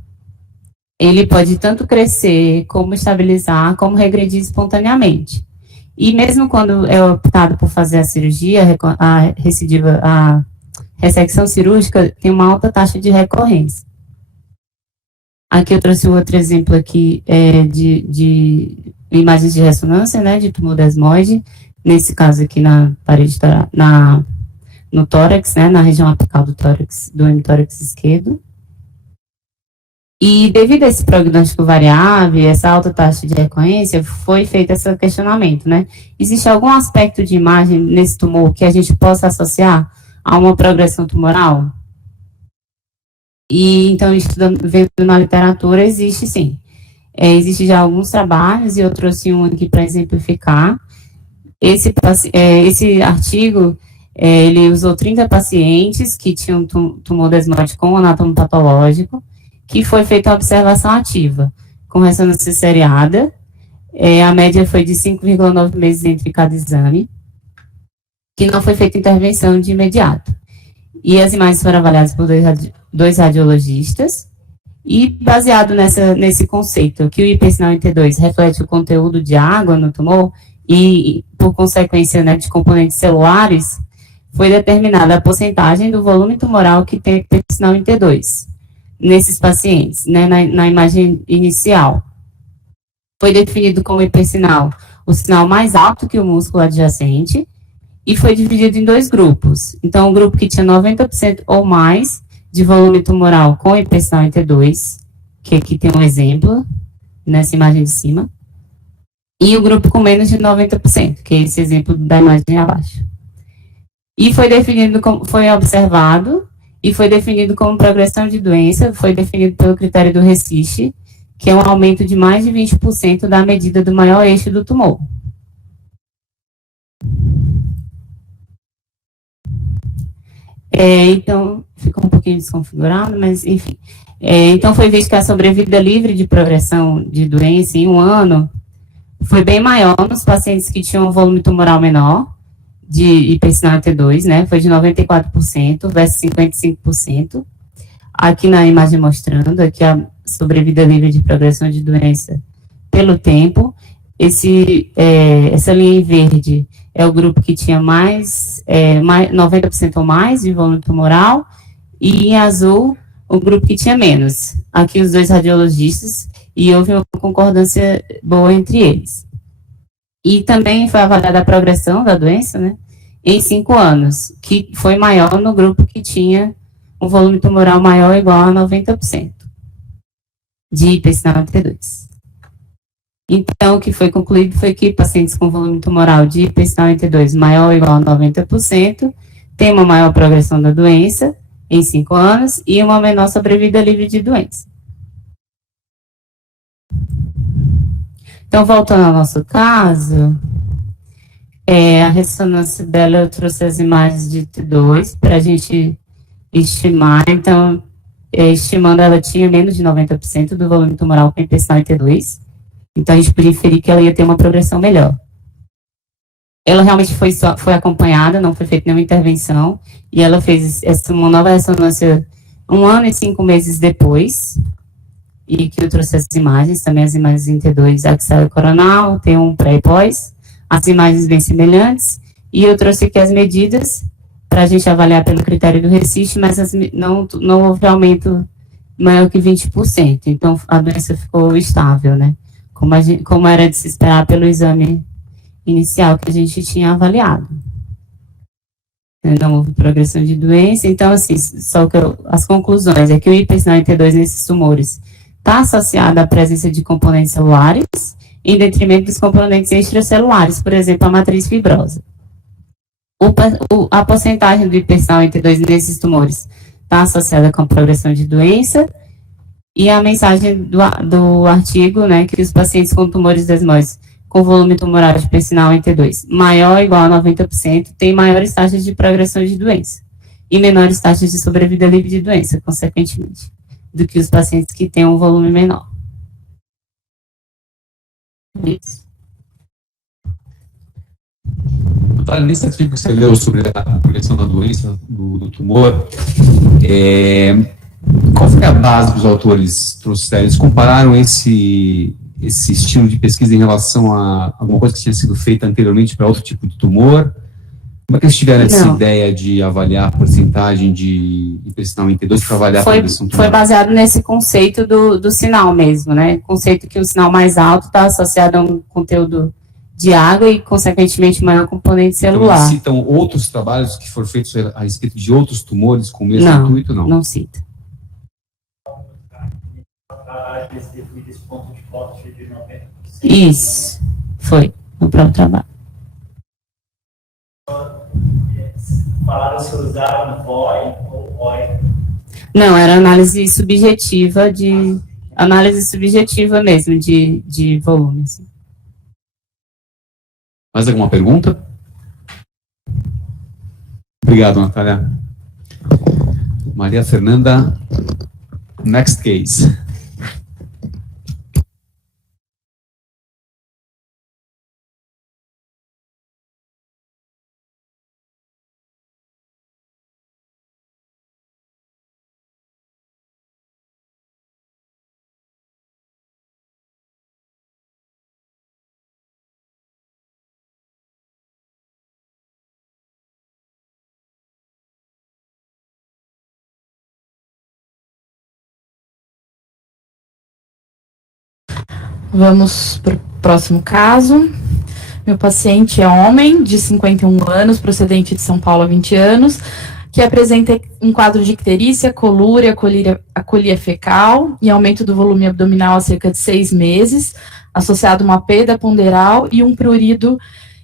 Ele pode tanto crescer, como estabilizar, como regredir espontaneamente. E mesmo quando é optado por fazer a cirurgia, a ressecção cirúrgica tem uma alta taxa de recorrência. Aqui eu trouxe um outro exemplo aqui de imagens de ressonância, né, de tumor desmoide, nesse caso aqui na parede, no tórax, né, na região apical do tórax, do hemitórax esquerdo. E devido a esse prognóstico variável, essa alta taxa de recorrência, foi feito esse questionamento, né? Existe algum aspecto de imagem nesse tumor que a gente possa associar a uma progressão tumoral? E então, vendo na literatura, existe sim. Existe já alguns trabalhos, e eu trouxe um aqui para exemplificar. Esse artigo, ele usou 30 pacientes que tinham tumor desmoide com anatomo patológico, que foi feita a observação ativa, com ressonância seriada. A média foi de 5,9 meses entre cada exame, que não foi feita intervenção de imediato. E as imagens foram avaliadas por dois radiologistas, e baseado nesse conceito, que o hipersinal em T2 reflete o conteúdo de água no tumor, e, por consequência, né, de componentes celulares, foi determinada a porcentagem do volume tumoral que tem hipersinal em T2, nesses pacientes, né, na imagem inicial. Foi definido como hipersinal o sinal mais alto que o músculo adjacente, e foi dividido em dois grupos. Então, o grupo que tinha 90% ou mais de volume tumoral com hipersinal em T2, que aqui tem um exemplo, nessa imagem de cima, e o grupo com menos de 90%, que é esse exemplo da imagem abaixo. E foi observado, e foi definido como progressão de doença, foi definido pelo critério do RECIST, que é um aumento de mais de 20% da medida do maior eixo do tumor. Então, ficou um pouquinho desconfigurado, mas enfim. Então, foi visto que a sobrevida livre de progressão de doença em 1 ano foi bem maior nos pacientes que tinham um volume tumoral menor, de hipersinal T2, né? Foi de 94% versus 55%. Aqui na imagem mostrando aqui a sobrevida livre de progressão de doença pelo tempo. Essa linha em verde é o grupo que tinha mais 90% ou mais de volume tumoral, e em azul o grupo que tinha menos. Aqui os dois radiologistas, e houve uma concordância boa entre eles. E também foi avaliada a progressão da doença, né, em 5 anos, que foi maior no grupo que tinha um volume tumoral maior ou igual a 90% de hipersinal T2. Então, o que foi concluído foi que pacientes com volume tumoral de hipersinal T2 maior ou igual a 90% têm uma maior progressão da doença em 5 anos e uma menor sobrevida livre de doença. Então, voltando ao nosso caso, a ressonância dela, eu trouxe as imagens de T2 para a gente estimar. Então, estimando, ela tinha menos de 90% do volume tumoral com hipersinal T2. Então, a gente podia inferir que ela ia ter uma progressão melhor. Ela realmente foi acompanhada, não foi feita nenhuma intervenção, e ela fez uma nova ressonância 1 ano e 5 meses depois, e que eu trouxe as imagens, também as imagens em T2 axial e coronal, tem um pré e pós, as imagens bem semelhantes, e eu trouxe aqui as medidas para a gente avaliar pelo critério do RECIST, mas não houve aumento maior que 20%, então a doença ficou estável, né? Como era de se esperar pelo exame inicial que a gente tinha avaliado. Não houve progressão de doença, então, assim, as conclusões é que o hipersinal T2 nesses tumores está associado à presença de componentes celulares, em detrimento dos componentes extracelulares, por exemplo, a matriz fibrosa. A porcentagem do hipersinal T2 nesses tumores está associada com a progressão de doença, e a mensagem do artigo, né, que os pacientes com tumores desmóides com volume tumoral de hipersinal T2 maior ou igual a 90% têm maiores taxas de progressão de doença e menores taxas de sobrevida livre de doença, consequentemente, do que os pacientes que têm um volume menor. Isso. Natália, nesse artigo que você leu sobre a progressão da doença, do tumor, qual foi a base que os autores trouxeram? Eles compararam esse estilo de pesquisa em relação a alguma coisa que tinha sido feita anteriormente para outro tipo de tumor? Como é que eles tiveram essa ideia de avaliar a porcentagem de hipersinal T2 para avaliar a progressão tumoral? Foi baseado nesse conceito do sinal mesmo, né? O conceito que o sinal mais alto está associado a um conteúdo de água e, consequentemente, maior componente celular. Então, eles citam outros trabalhos que foram feitos a respeito de outros tumores com o mesmo intuito? Não cita. Isso, foi no próprio trabalho. Falaram se usaram VOI ou OI? Não, era análise subjetiva mesmo, de volumes. Mais alguma pergunta? Obrigado, Natália. Maria Fernanda, next case. Vamos para o próximo caso. Meu paciente é homem, de 51 anos, procedente de São Paulo há 20 anos, que apresenta um quadro de icterícia, colúria, acolia fecal e aumento do volume abdominal há cerca de 6 meses, associado a uma perda ponderal e um prurido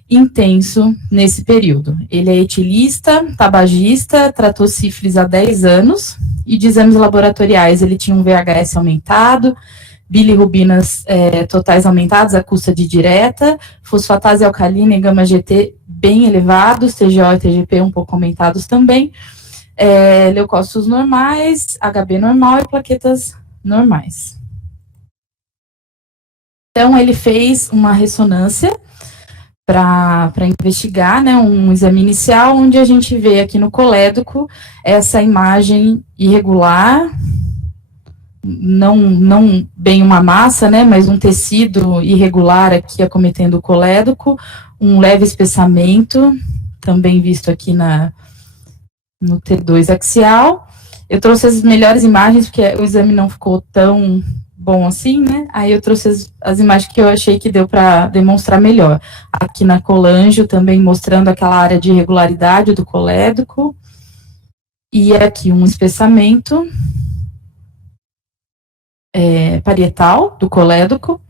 intenso nesse período. Ele é etilista, tabagista, tratou sífilis há 10 anos e de exames laboratoriais ele tinha um VHS aumentado, bilirrubinas totais aumentadas à custa de direta, fosfatase alcalina e gama-GT bem elevados, TGO e TGP um pouco aumentados também, leucócitos normais, HB normal e plaquetas normais. Então, ele fez uma ressonância para investigar, né, um exame inicial, onde a gente vê aqui no colédoco essa imagem irregular, não bem uma massa, né, mas um tecido irregular aqui acometendo o colédoco, um leve espessamento, também visto aqui no T2 axial, Eu trouxe as melhores imagens, porque o exame não ficou tão bom assim, né? Aí eu trouxe as imagens que eu achei que deu para demonstrar melhor. Aqui na colangio, também mostrando aquela área de irregularidade do colédoco. E aqui um espessamento parietal do colédoco.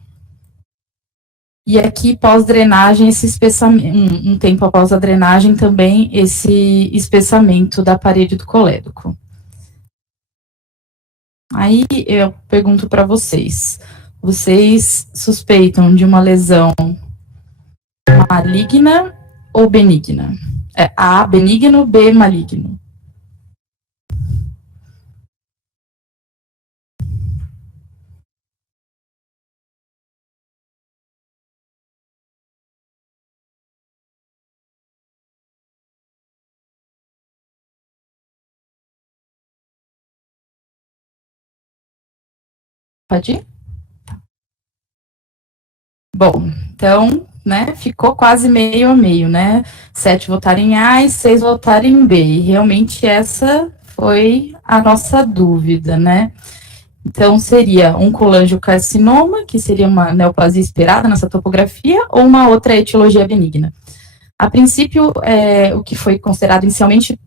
E aqui, pós-drenagem, esse espessamento, um tempo após a drenagem, também esse espessamento da parede do colédoco. Aí eu pergunto para vocês suspeitam de uma lesão maligna ou benigna? A, benigno, B, maligno. Pode ir? Bom, então, né, ficou quase meio a meio, né? 7 votaram em A e 6 votaram em B. E realmente essa foi a nossa dúvida, né? Então, seria um colangiocarcinoma, que seria uma neoplasia esperada nessa topografia, ou uma outra etiologia benigna. A princípio, o que foi considerado inicialmente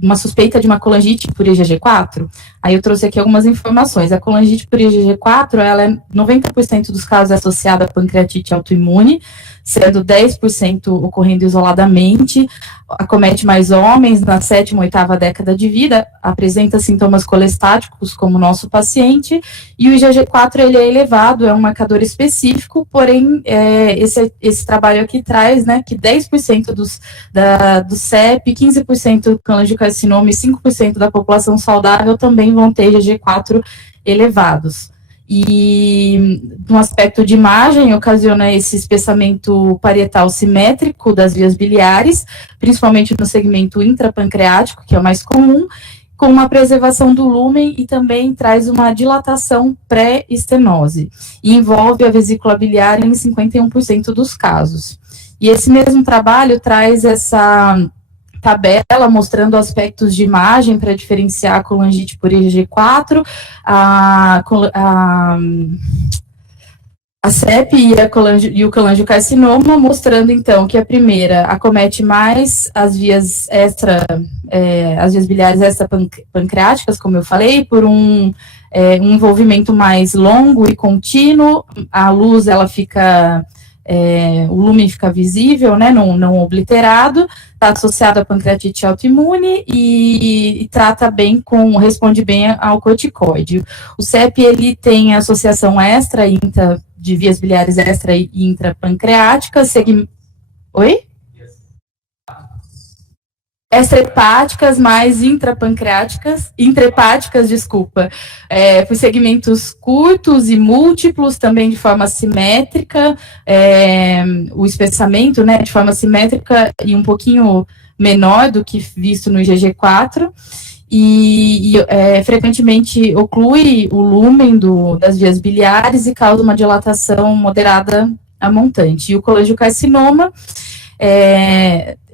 uma suspeita de uma colangite por IgG4, aí eu trouxe aqui algumas informações. A colangite por IgG4, ela é 90% dos casos associada a pancreatite autoimune, sendo 10% ocorrendo isoladamente, acomete mais homens na 7ª, 8ª década de vida, apresenta sintomas colestáticos como o nosso paciente, e o IgG4 ele é elevado, é um marcador específico, porém esse trabalho aqui traz, né, que 10% do CEP, 15% colangiocarcinoma e 5% da população saudável também vão ter IgG4 elevados. E no aspecto de imagem, ocasiona esse espessamento parietal simétrico das vias biliares, principalmente no segmento intrapancreático, que é o mais comum, com uma preservação do lúmen e também traz uma dilatação pré-estenose, e envolve a vesícula biliar em 51% dos casos. E esse mesmo trabalho traz essa tabela mostrando aspectos de imagem para diferenciar a colangite por IgG4, a CEP e o colangiocarcinoma, mostrando então que a primeira acomete mais as vias as vias biliares extrapancreáticas, como eu falei, por um envolvimento mais longo e contínuo. A luz ela fica o lúmen fica visível, né, não obliterado, está associado à pancreatite autoimune e trata bem responde bem ao corticoide. O CEP, ele tem associação de vias biliares extra e intrapancreáticas, Oi? Extrahepáticas mais intrahepáticas, desculpa, por segmentos curtos e múltiplos, também de forma simétrica, o espessamento, né, de forma simétrica e um pouquinho menor do que visto no IgG4, e frequentemente oclui o lúmen das vias biliares e causa uma dilatação moderada a montante. E o colangiocarcinoma,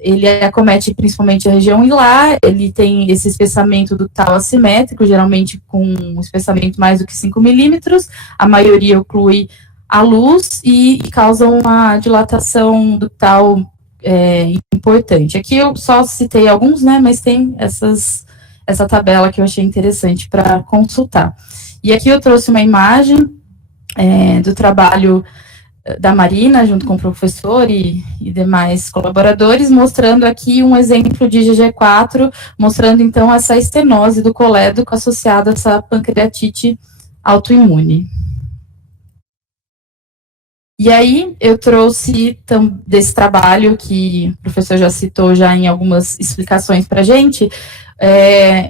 ele acomete principalmente a região hilar, ele tem esse espessamento ductal assimétrico, geralmente com um espessamento mais do que 5 milímetros, a maioria oclui a luz e causa uma dilatação ductal importante. Aqui eu só citei alguns, né, mas tem essa tabela que eu achei interessante para consultar. E aqui eu trouxe uma imagem do trabalho da Marina, junto com o professor e demais colaboradores, mostrando aqui um exemplo de IgG4, mostrando então essa estenose do colédoco associada a essa pancreatite autoimune. E aí eu trouxe desse trabalho que o professor já citou já em algumas explicações para a gente,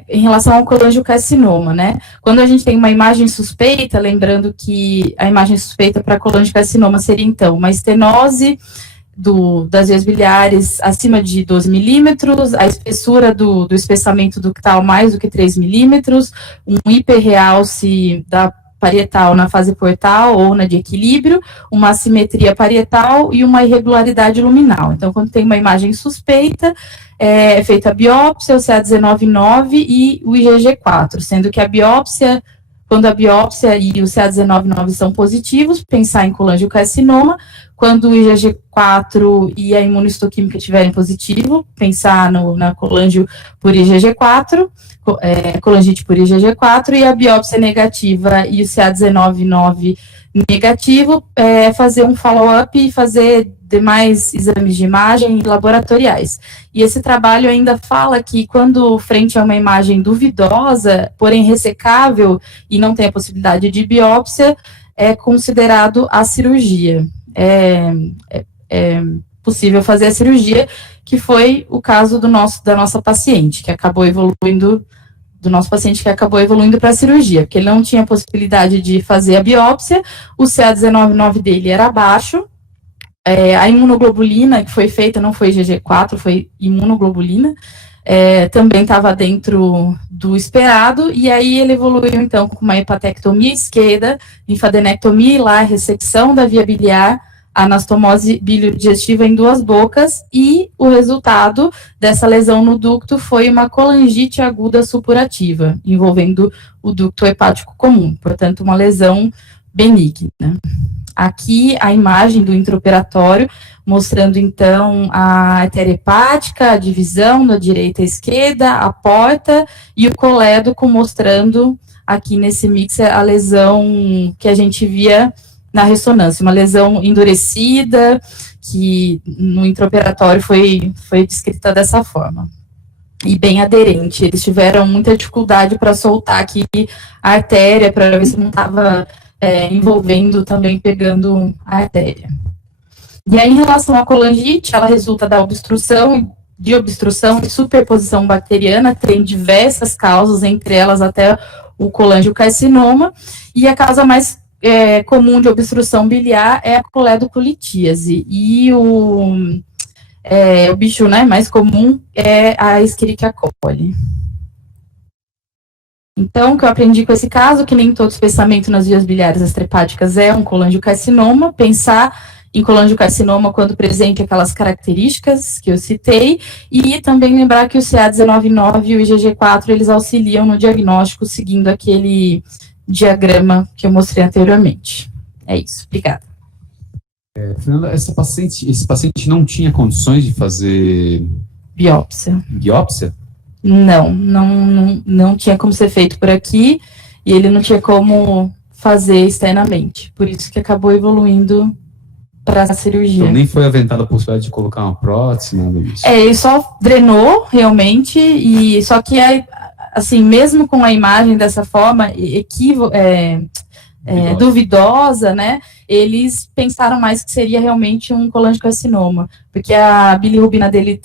em relação ao colangiocarcinoma, né? Quando a gente tem uma imagem suspeita, lembrando que a imagem suspeita para colangiocarcinoma seria, então, uma estenose das vias biliares acima de 12 milímetros, a espessura do espessamento ductal mais do que 3 milímetros, um hiperrealce da parietal na fase portal ou na de equilíbrio, uma assimetria parietal e uma irregularidade luminal. Então, quando tem uma imagem suspeita, é feita a biópsia, o CA19-9 e o IgG4, sendo que a biópsia, quando a biópsia e o CA19-9 são positivos, pensar em colangiocarcinoma. Quando o IgG4 e a imunohistoquímica estiverem positivo, pensar na colangio por IgG4, colangite por IgG4, e a biópsia negativa e o CA19-9 negativo, fazer um follow-up e fazer demais exames de imagem laboratoriais. E esse trabalho ainda fala que quando frente a uma imagem duvidosa, porém ressecável e não tem a possibilidade de biópsia, é considerado a cirurgia. É possível fazer a cirurgia, que foi o caso da nossa paciente, que acabou evoluindo, para a cirurgia, porque ele não tinha possibilidade de fazer a biópsia, o CA19-9 dele era baixo, a imunoglobulina que foi feita não foi IgG4, foi imunoglobulina, também estava dentro do esperado, e aí ele evoluiu então com uma hepatectomia esquerda, linfadenectomia hilar, ressecção da via biliar, anastomose biliodigestiva em 2 bocas, e o resultado dessa lesão no ducto foi uma colangite aguda supurativa, envolvendo o ducto hepático comum, portanto uma lesão benigna. Aqui a imagem do intraoperatório, mostrando então a artéria hepática, a divisão da direita à esquerda, a porta e o colédoco, mostrando aqui nesse mix a lesão que a gente via na ressonância, uma lesão endurecida, que no intraoperatório foi descrita dessa forma. E bem aderente, eles tiveram muita dificuldade para soltar aqui a artéria, para ver se não estava envolvendo também, pegando a artéria. E aí, em relação à colangite, ela resulta da obstrução e superposição bacteriana, tem diversas causas, entre elas até o colangiocarcinoma, e a causa mais comum de obstrução biliar é a coledocolitíase, e o bicho, né, mais comum é a Escherichia coli. Então, o que eu aprendi com esse caso, que nem todo espessamento nas vias biliares extrahepáticas é um colangiocarcinoma, pensar em colangiocarcinoma quando presente aquelas características que eu citei, e também lembrar que o CA19-9 e o IgG4, eles auxiliam no diagnóstico, seguindo aquele diagrama que eu mostrei anteriormente. É isso, obrigada. Fernanda, esse paciente não tinha condições de fazer Biópsia? Não tinha como ser feito por aqui, e ele não tinha como fazer externamente, por isso que acabou evoluindo para a cirurgia. Então nem foi aventada a possibilidade de colocar uma prótese, nada disso? Ele só drenou, realmente, e só que, assim, mesmo com a imagem dessa forma, duvidosa, né, eles pensaram mais que seria realmente um colangiocarcinoma, porque a bilirrubina dele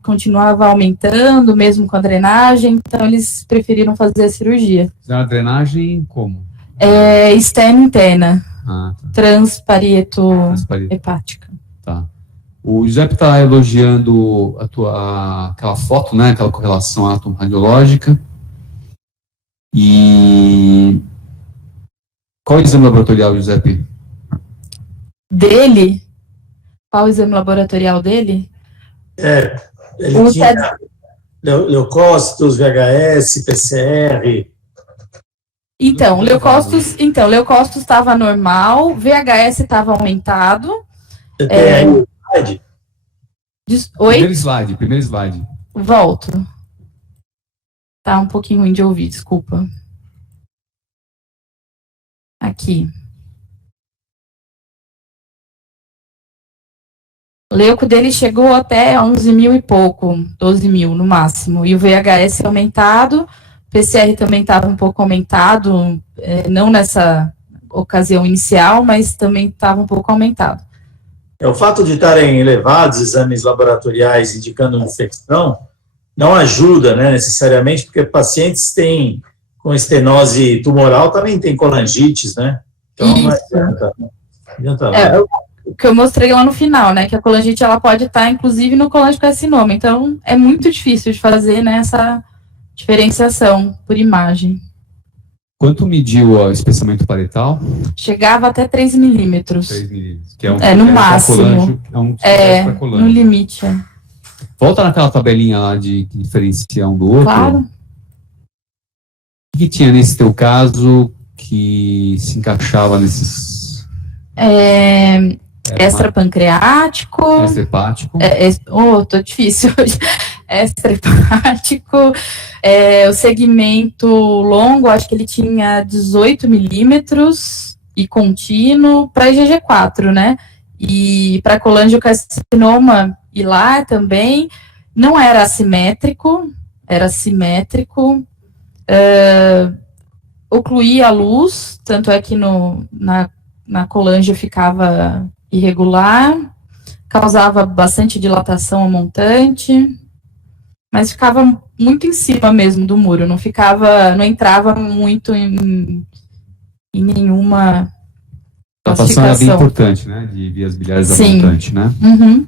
continuava aumentando, mesmo com a drenagem, então eles preferiram fazer a cirurgia. A drenagem como? Externa e interna. Tá. Transparieto hepática. Tá. O Giuseppe está elogiando aquela foto, né, aquela correlação átomo-radiológica. E qual é o exame laboratorial, Giuseppe? Dele? Qual o exame laboratorial dele? Ele tinha leucócitos, VHS, PCR. Então, leucócitos estava normal, VHS estava aumentado. Você tem aí o slide? Oi? Primeiro slide. Volto. Tá um pouquinho ruim de ouvir, desculpa. Aqui. O leuco dele chegou até 11 mil e pouco, 12 mil no máximo. E o VHS aumentado, PCR também estava um pouco aumentado, não nessa ocasião inicial, mas também estava um pouco aumentado. O fato de estarem elevados exames laboratoriais indicando infecção não ajuda, né, necessariamente, porque pacientes com estenose tumoral também tem colangites, né? Então não adianta lá. O que eu mostrei lá no final, né, que a colangite ela pode estar, inclusive, no colangiocarcinoma. Então, é muito difícil de fazer, né, essa diferenciação por imagem. Quanto mediu o espessamento parietal? Chegava até 3 milímetros. 3 milímetros. Que é um No critério pra máximo. colangio, é um critério pra No colangio. limite. Volta naquela tabelinha lá de que diferencia um do outro. Claro. O que tinha nesse teu caso que se encaixava nesses Extrapancreático. extrahepático? Tô difícil hoje. Extrahepático. O segmento longo, acho que ele tinha 18 milímetros e contínuo para IgG4, né? E para colangiocarcinoma hilar também, não era assimétrico, era simétrico. Ocluía a luz, tanto é que na colangio ficava irregular, causava bastante dilatação ao montante, mas ficava muito em cima mesmo do muro, não entrava muito em nenhuma A dilatação é bem classificação. importante, né? De vias biliares da Sim. montante, né? Uhum.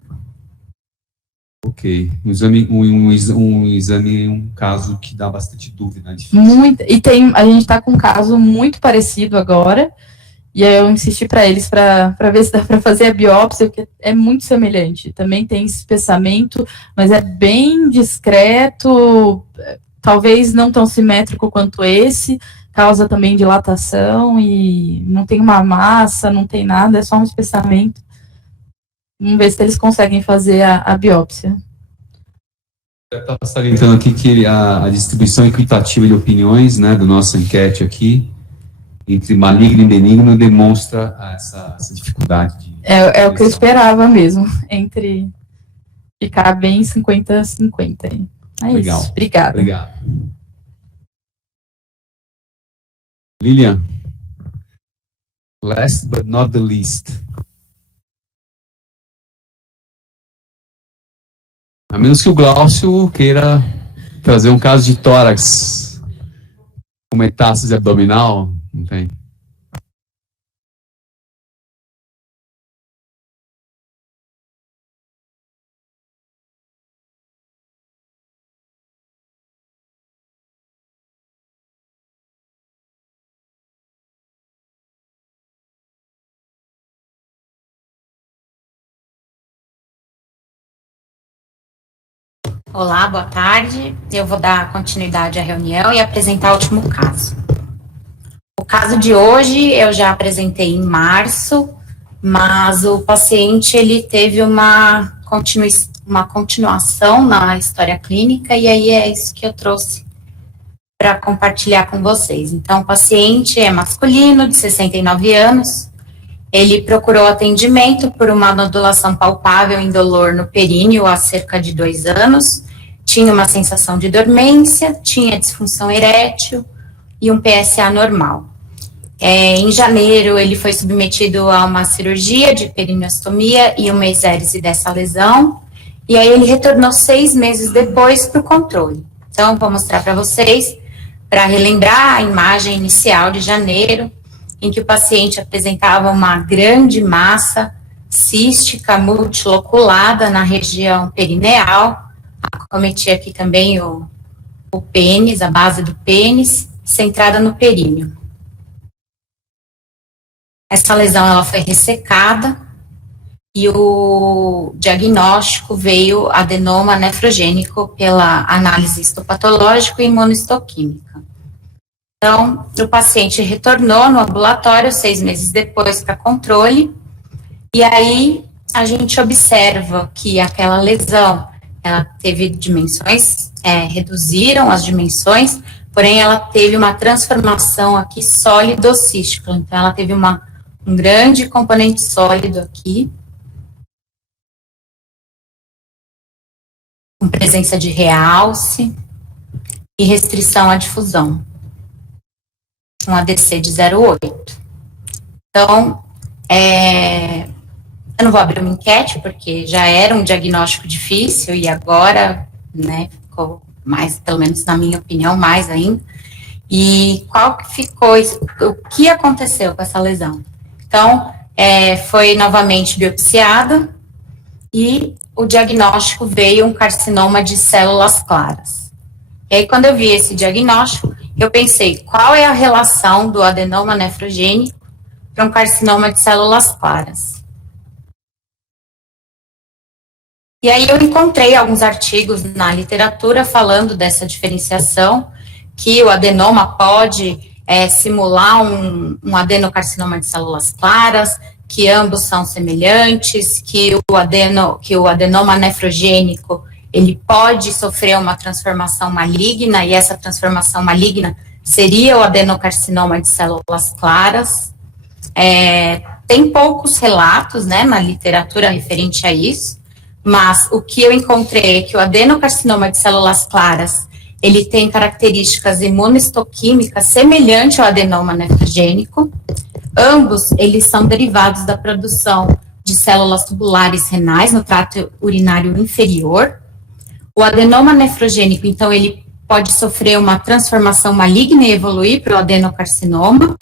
Ok. Um caso que dá bastante dúvida. A gente está com um caso muito parecido agora, e aí eu insisti para eles para ver se dá para fazer a biópsia, porque é muito semelhante. Também tem espessamento, mas é bem discreto, talvez não tão simétrico quanto esse, causa também dilatação e não tem uma massa, não tem nada, é só um espessamento. Vamos ver se eles conseguem fazer a biópsia. Está salientando aqui que a distribuição equitativa de opiniões, né, da nossa enquete aqui, entre maligno e benigno, demonstra essa dificuldade. É o que eu esperava mesmo, entre ficar bem 50-50. Legal. Isso, obrigada. Obrigado. Lilian, last but not the least. A menos que o Glaucio queira trazer um caso de tórax com metástase abdominal, não tem. Olá, boa tarde. Eu vou dar continuidade à reunião e apresentar o último caso. O caso de hoje eu já apresentei em março, mas o paciente ele teve uma continuação na história clínica e aí é isso que eu trouxe para compartilhar com vocês. Então, o paciente é masculino, de 69 anos, ele procurou atendimento por uma nodulação palpável indolor no períneo há cerca de 2 anos, tinha uma sensação de dormência, tinha disfunção erétil e um PSA normal. Em janeiro, ele foi submetido a uma cirurgia de perineostomia e uma exérese dessa lesão, e aí ele retornou 6 meses depois para o controle. Então, vou mostrar para vocês, para relembrar a imagem inicial de janeiro, em que o paciente apresentava uma grande massa cística multiloculada na região perineal, acometia aqui também o pênis, a base do pênis, centrada no períneo. Essa lesão ela foi ressecada e o diagnóstico veio adenoma nefrogênico pela análise histopatológica e imunohistoquímica. Então, o paciente retornou no ambulatório 6 meses depois para controle, e aí a gente observa que aquela lesão, ela teve dimensões, reduziram as dimensões, porém ela teve uma transformação aqui sólido-cística, então ela teve um grande componente sólido aqui, com presença de realce e restrição à difusão. Um ADC de 0,8. Então, eu não vou abrir uma enquete, porque já era um diagnóstico difícil e agora, né, ficou mais, pelo menos na minha opinião, mais ainda. E qual que ficou, o que aconteceu com essa lesão? Então, foi novamente biopsiada e o diagnóstico veio um carcinoma de células claras. E aí, quando eu vi esse diagnóstico, eu pensei, qual é a relação do adenoma nefrogênico para um carcinoma de células claras? E aí eu encontrei alguns artigos na literatura falando dessa diferenciação, que o adenoma pode simular um adenocarcinoma de células claras, que ambos são semelhantes, que o adenoma nefrogênico ele pode sofrer uma transformação maligna, e essa transformação maligna seria o adenocarcinoma de células claras. Tem poucos relatos, né, na literatura referente a isso, mas o que eu encontrei é que o adenocarcinoma de células claras, ele tem características imunohistoquímicas semelhantes ao adenoma nefrogênico. Ambos, eles são derivados da produção de células tubulares renais no trato urinário inferior. O adenoma nefrogênico, então, ele pode sofrer uma transformação maligna e evoluir para o adenocarcinoma,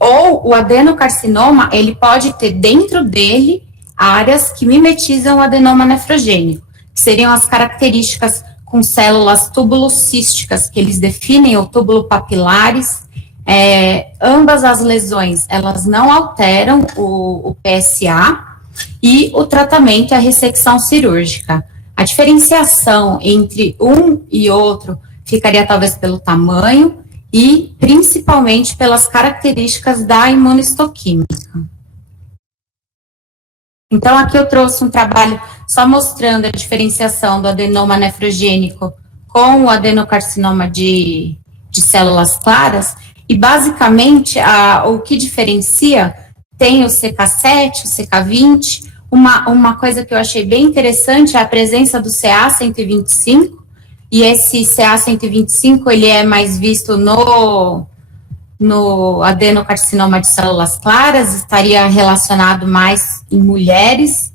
ou o adenocarcinoma, ele pode ter dentro dele áreas que mimetizam o adenoma nefrogênico, que seriam as características com células tubulocísticas, que eles definem, ou túbulo papilares. Ambas as lesões, elas não alteram o PSA, e o tratamento é a ressecção cirúrgica. A diferenciação entre um e outro ficaria talvez pelo tamanho e principalmente pelas características da imunohistoquímica. Então, aqui eu trouxe um trabalho só mostrando a diferenciação do adenoma nefrogênico com o adenocarcinoma de células claras, e basicamente o que diferencia tem o CK7, o CK20. Uma coisa que eu achei bem interessante é a presença do CA125, e esse CA125 ele é mais visto no adenocarcinoma de células claras, estaria relacionado mais em mulheres,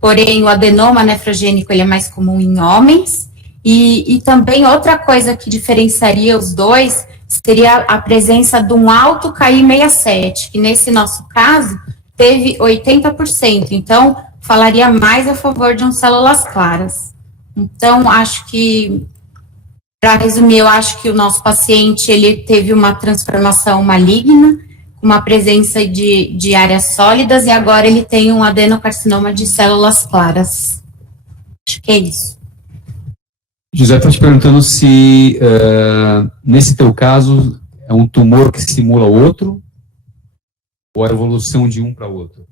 porém o adenoma nefrogênico ele é mais comum em homens, e também outra coisa que diferenciaria os dois seria a presença de um alto KI67, que nesse nosso caso teve 80%, então falaria mais a favor de células claras. Então, acho que, para resumir, eu acho que o nosso paciente, ele teve uma transformação maligna, uma presença de áreas sólidas, e agora ele tem um adenocarcinoma de células claras. Acho que é isso. José está te perguntando se, nesse teu caso, é um tumor que simula o outro, ou a evolução de um para o outro?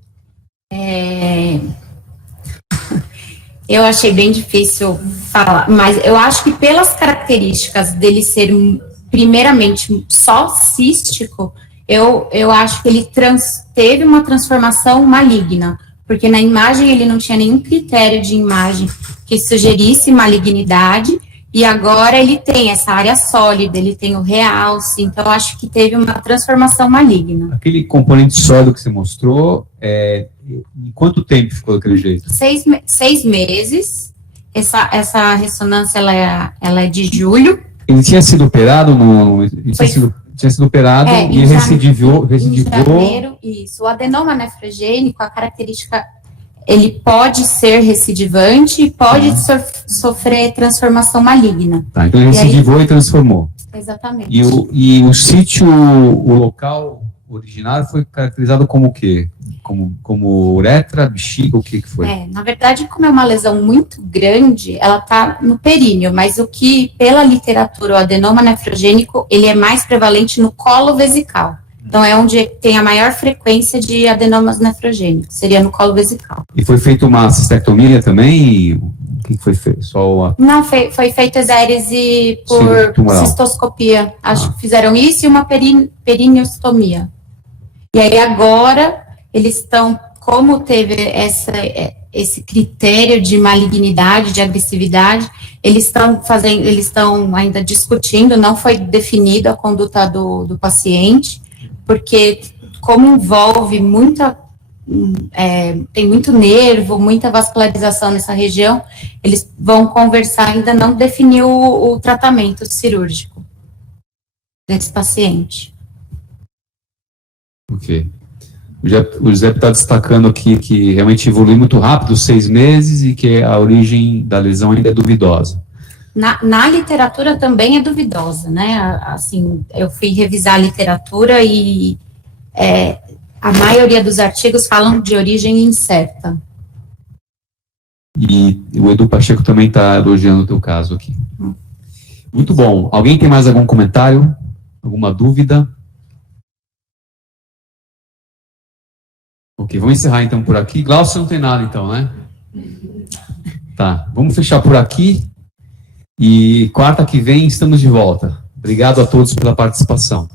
Eu achei bem difícil falar, mas eu acho que pelas características dele ser, primeiramente, só cístico, eu acho que ele teve uma transformação maligna, porque na imagem ele não tinha nenhum critério de imagem que sugerisse malignidade, e agora ele tem essa área sólida, ele tem o realce, então eu acho que teve uma transformação maligna. Aquele componente sólido que você mostrou, em quanto tempo ficou daquele jeito? 6 meses, essa ressonância ela é de julho. Ele tinha sido operado? Tinha sido operado e recidivou. Em janeiro, isso. O adenoma nefrogênico, a característica, ele pode ser recidivante e pode sofrer transformação maligna. Tá, então ele recidivou e transformou. Exatamente. E o sítio, o local originário foi caracterizado como o quê? Como uretra, bexiga, o que foi? Na verdade, como é uma lesão muito grande, ela está no períneo, mas o que, pela literatura, o adenoma nefrogênico, ele é mais prevalente no colo vesical. Então, é onde tem a maior frequência de adenomas nefrogênicos, seria no colo vesical. E foi feita uma cistectomia também? O que foi feito? Não, foi feita exérese por cistoscopia. Acho que fizeram isso e uma perineostomia. E aí agora, eles estão, como teve esse critério de malignidade, de agressividade, eles estão ainda discutindo, não foi definida a conduta do paciente, porque como envolve tem muito nervo, muita vascularização nessa região, eles vão conversar, ainda não definiu o tratamento cirúrgico desse paciente. Ok. O José está destacando aqui que realmente evolui muito rápido, 6 meses, e que a origem da lesão ainda é duvidosa. Na literatura também é duvidosa, né? Assim, eu fui revisar a literatura e a maioria dos artigos falam de origem incerta. E o Edu Pacheco também está elogiando o teu caso aqui. Muito bom. Alguém tem mais algum comentário? Alguma dúvida? Ok, vamos encerrar então por aqui. Glaucio não tem nada então, né? Tá, vamos fechar por aqui. E quarta que vem estamos de volta. Obrigado a todos pela participação.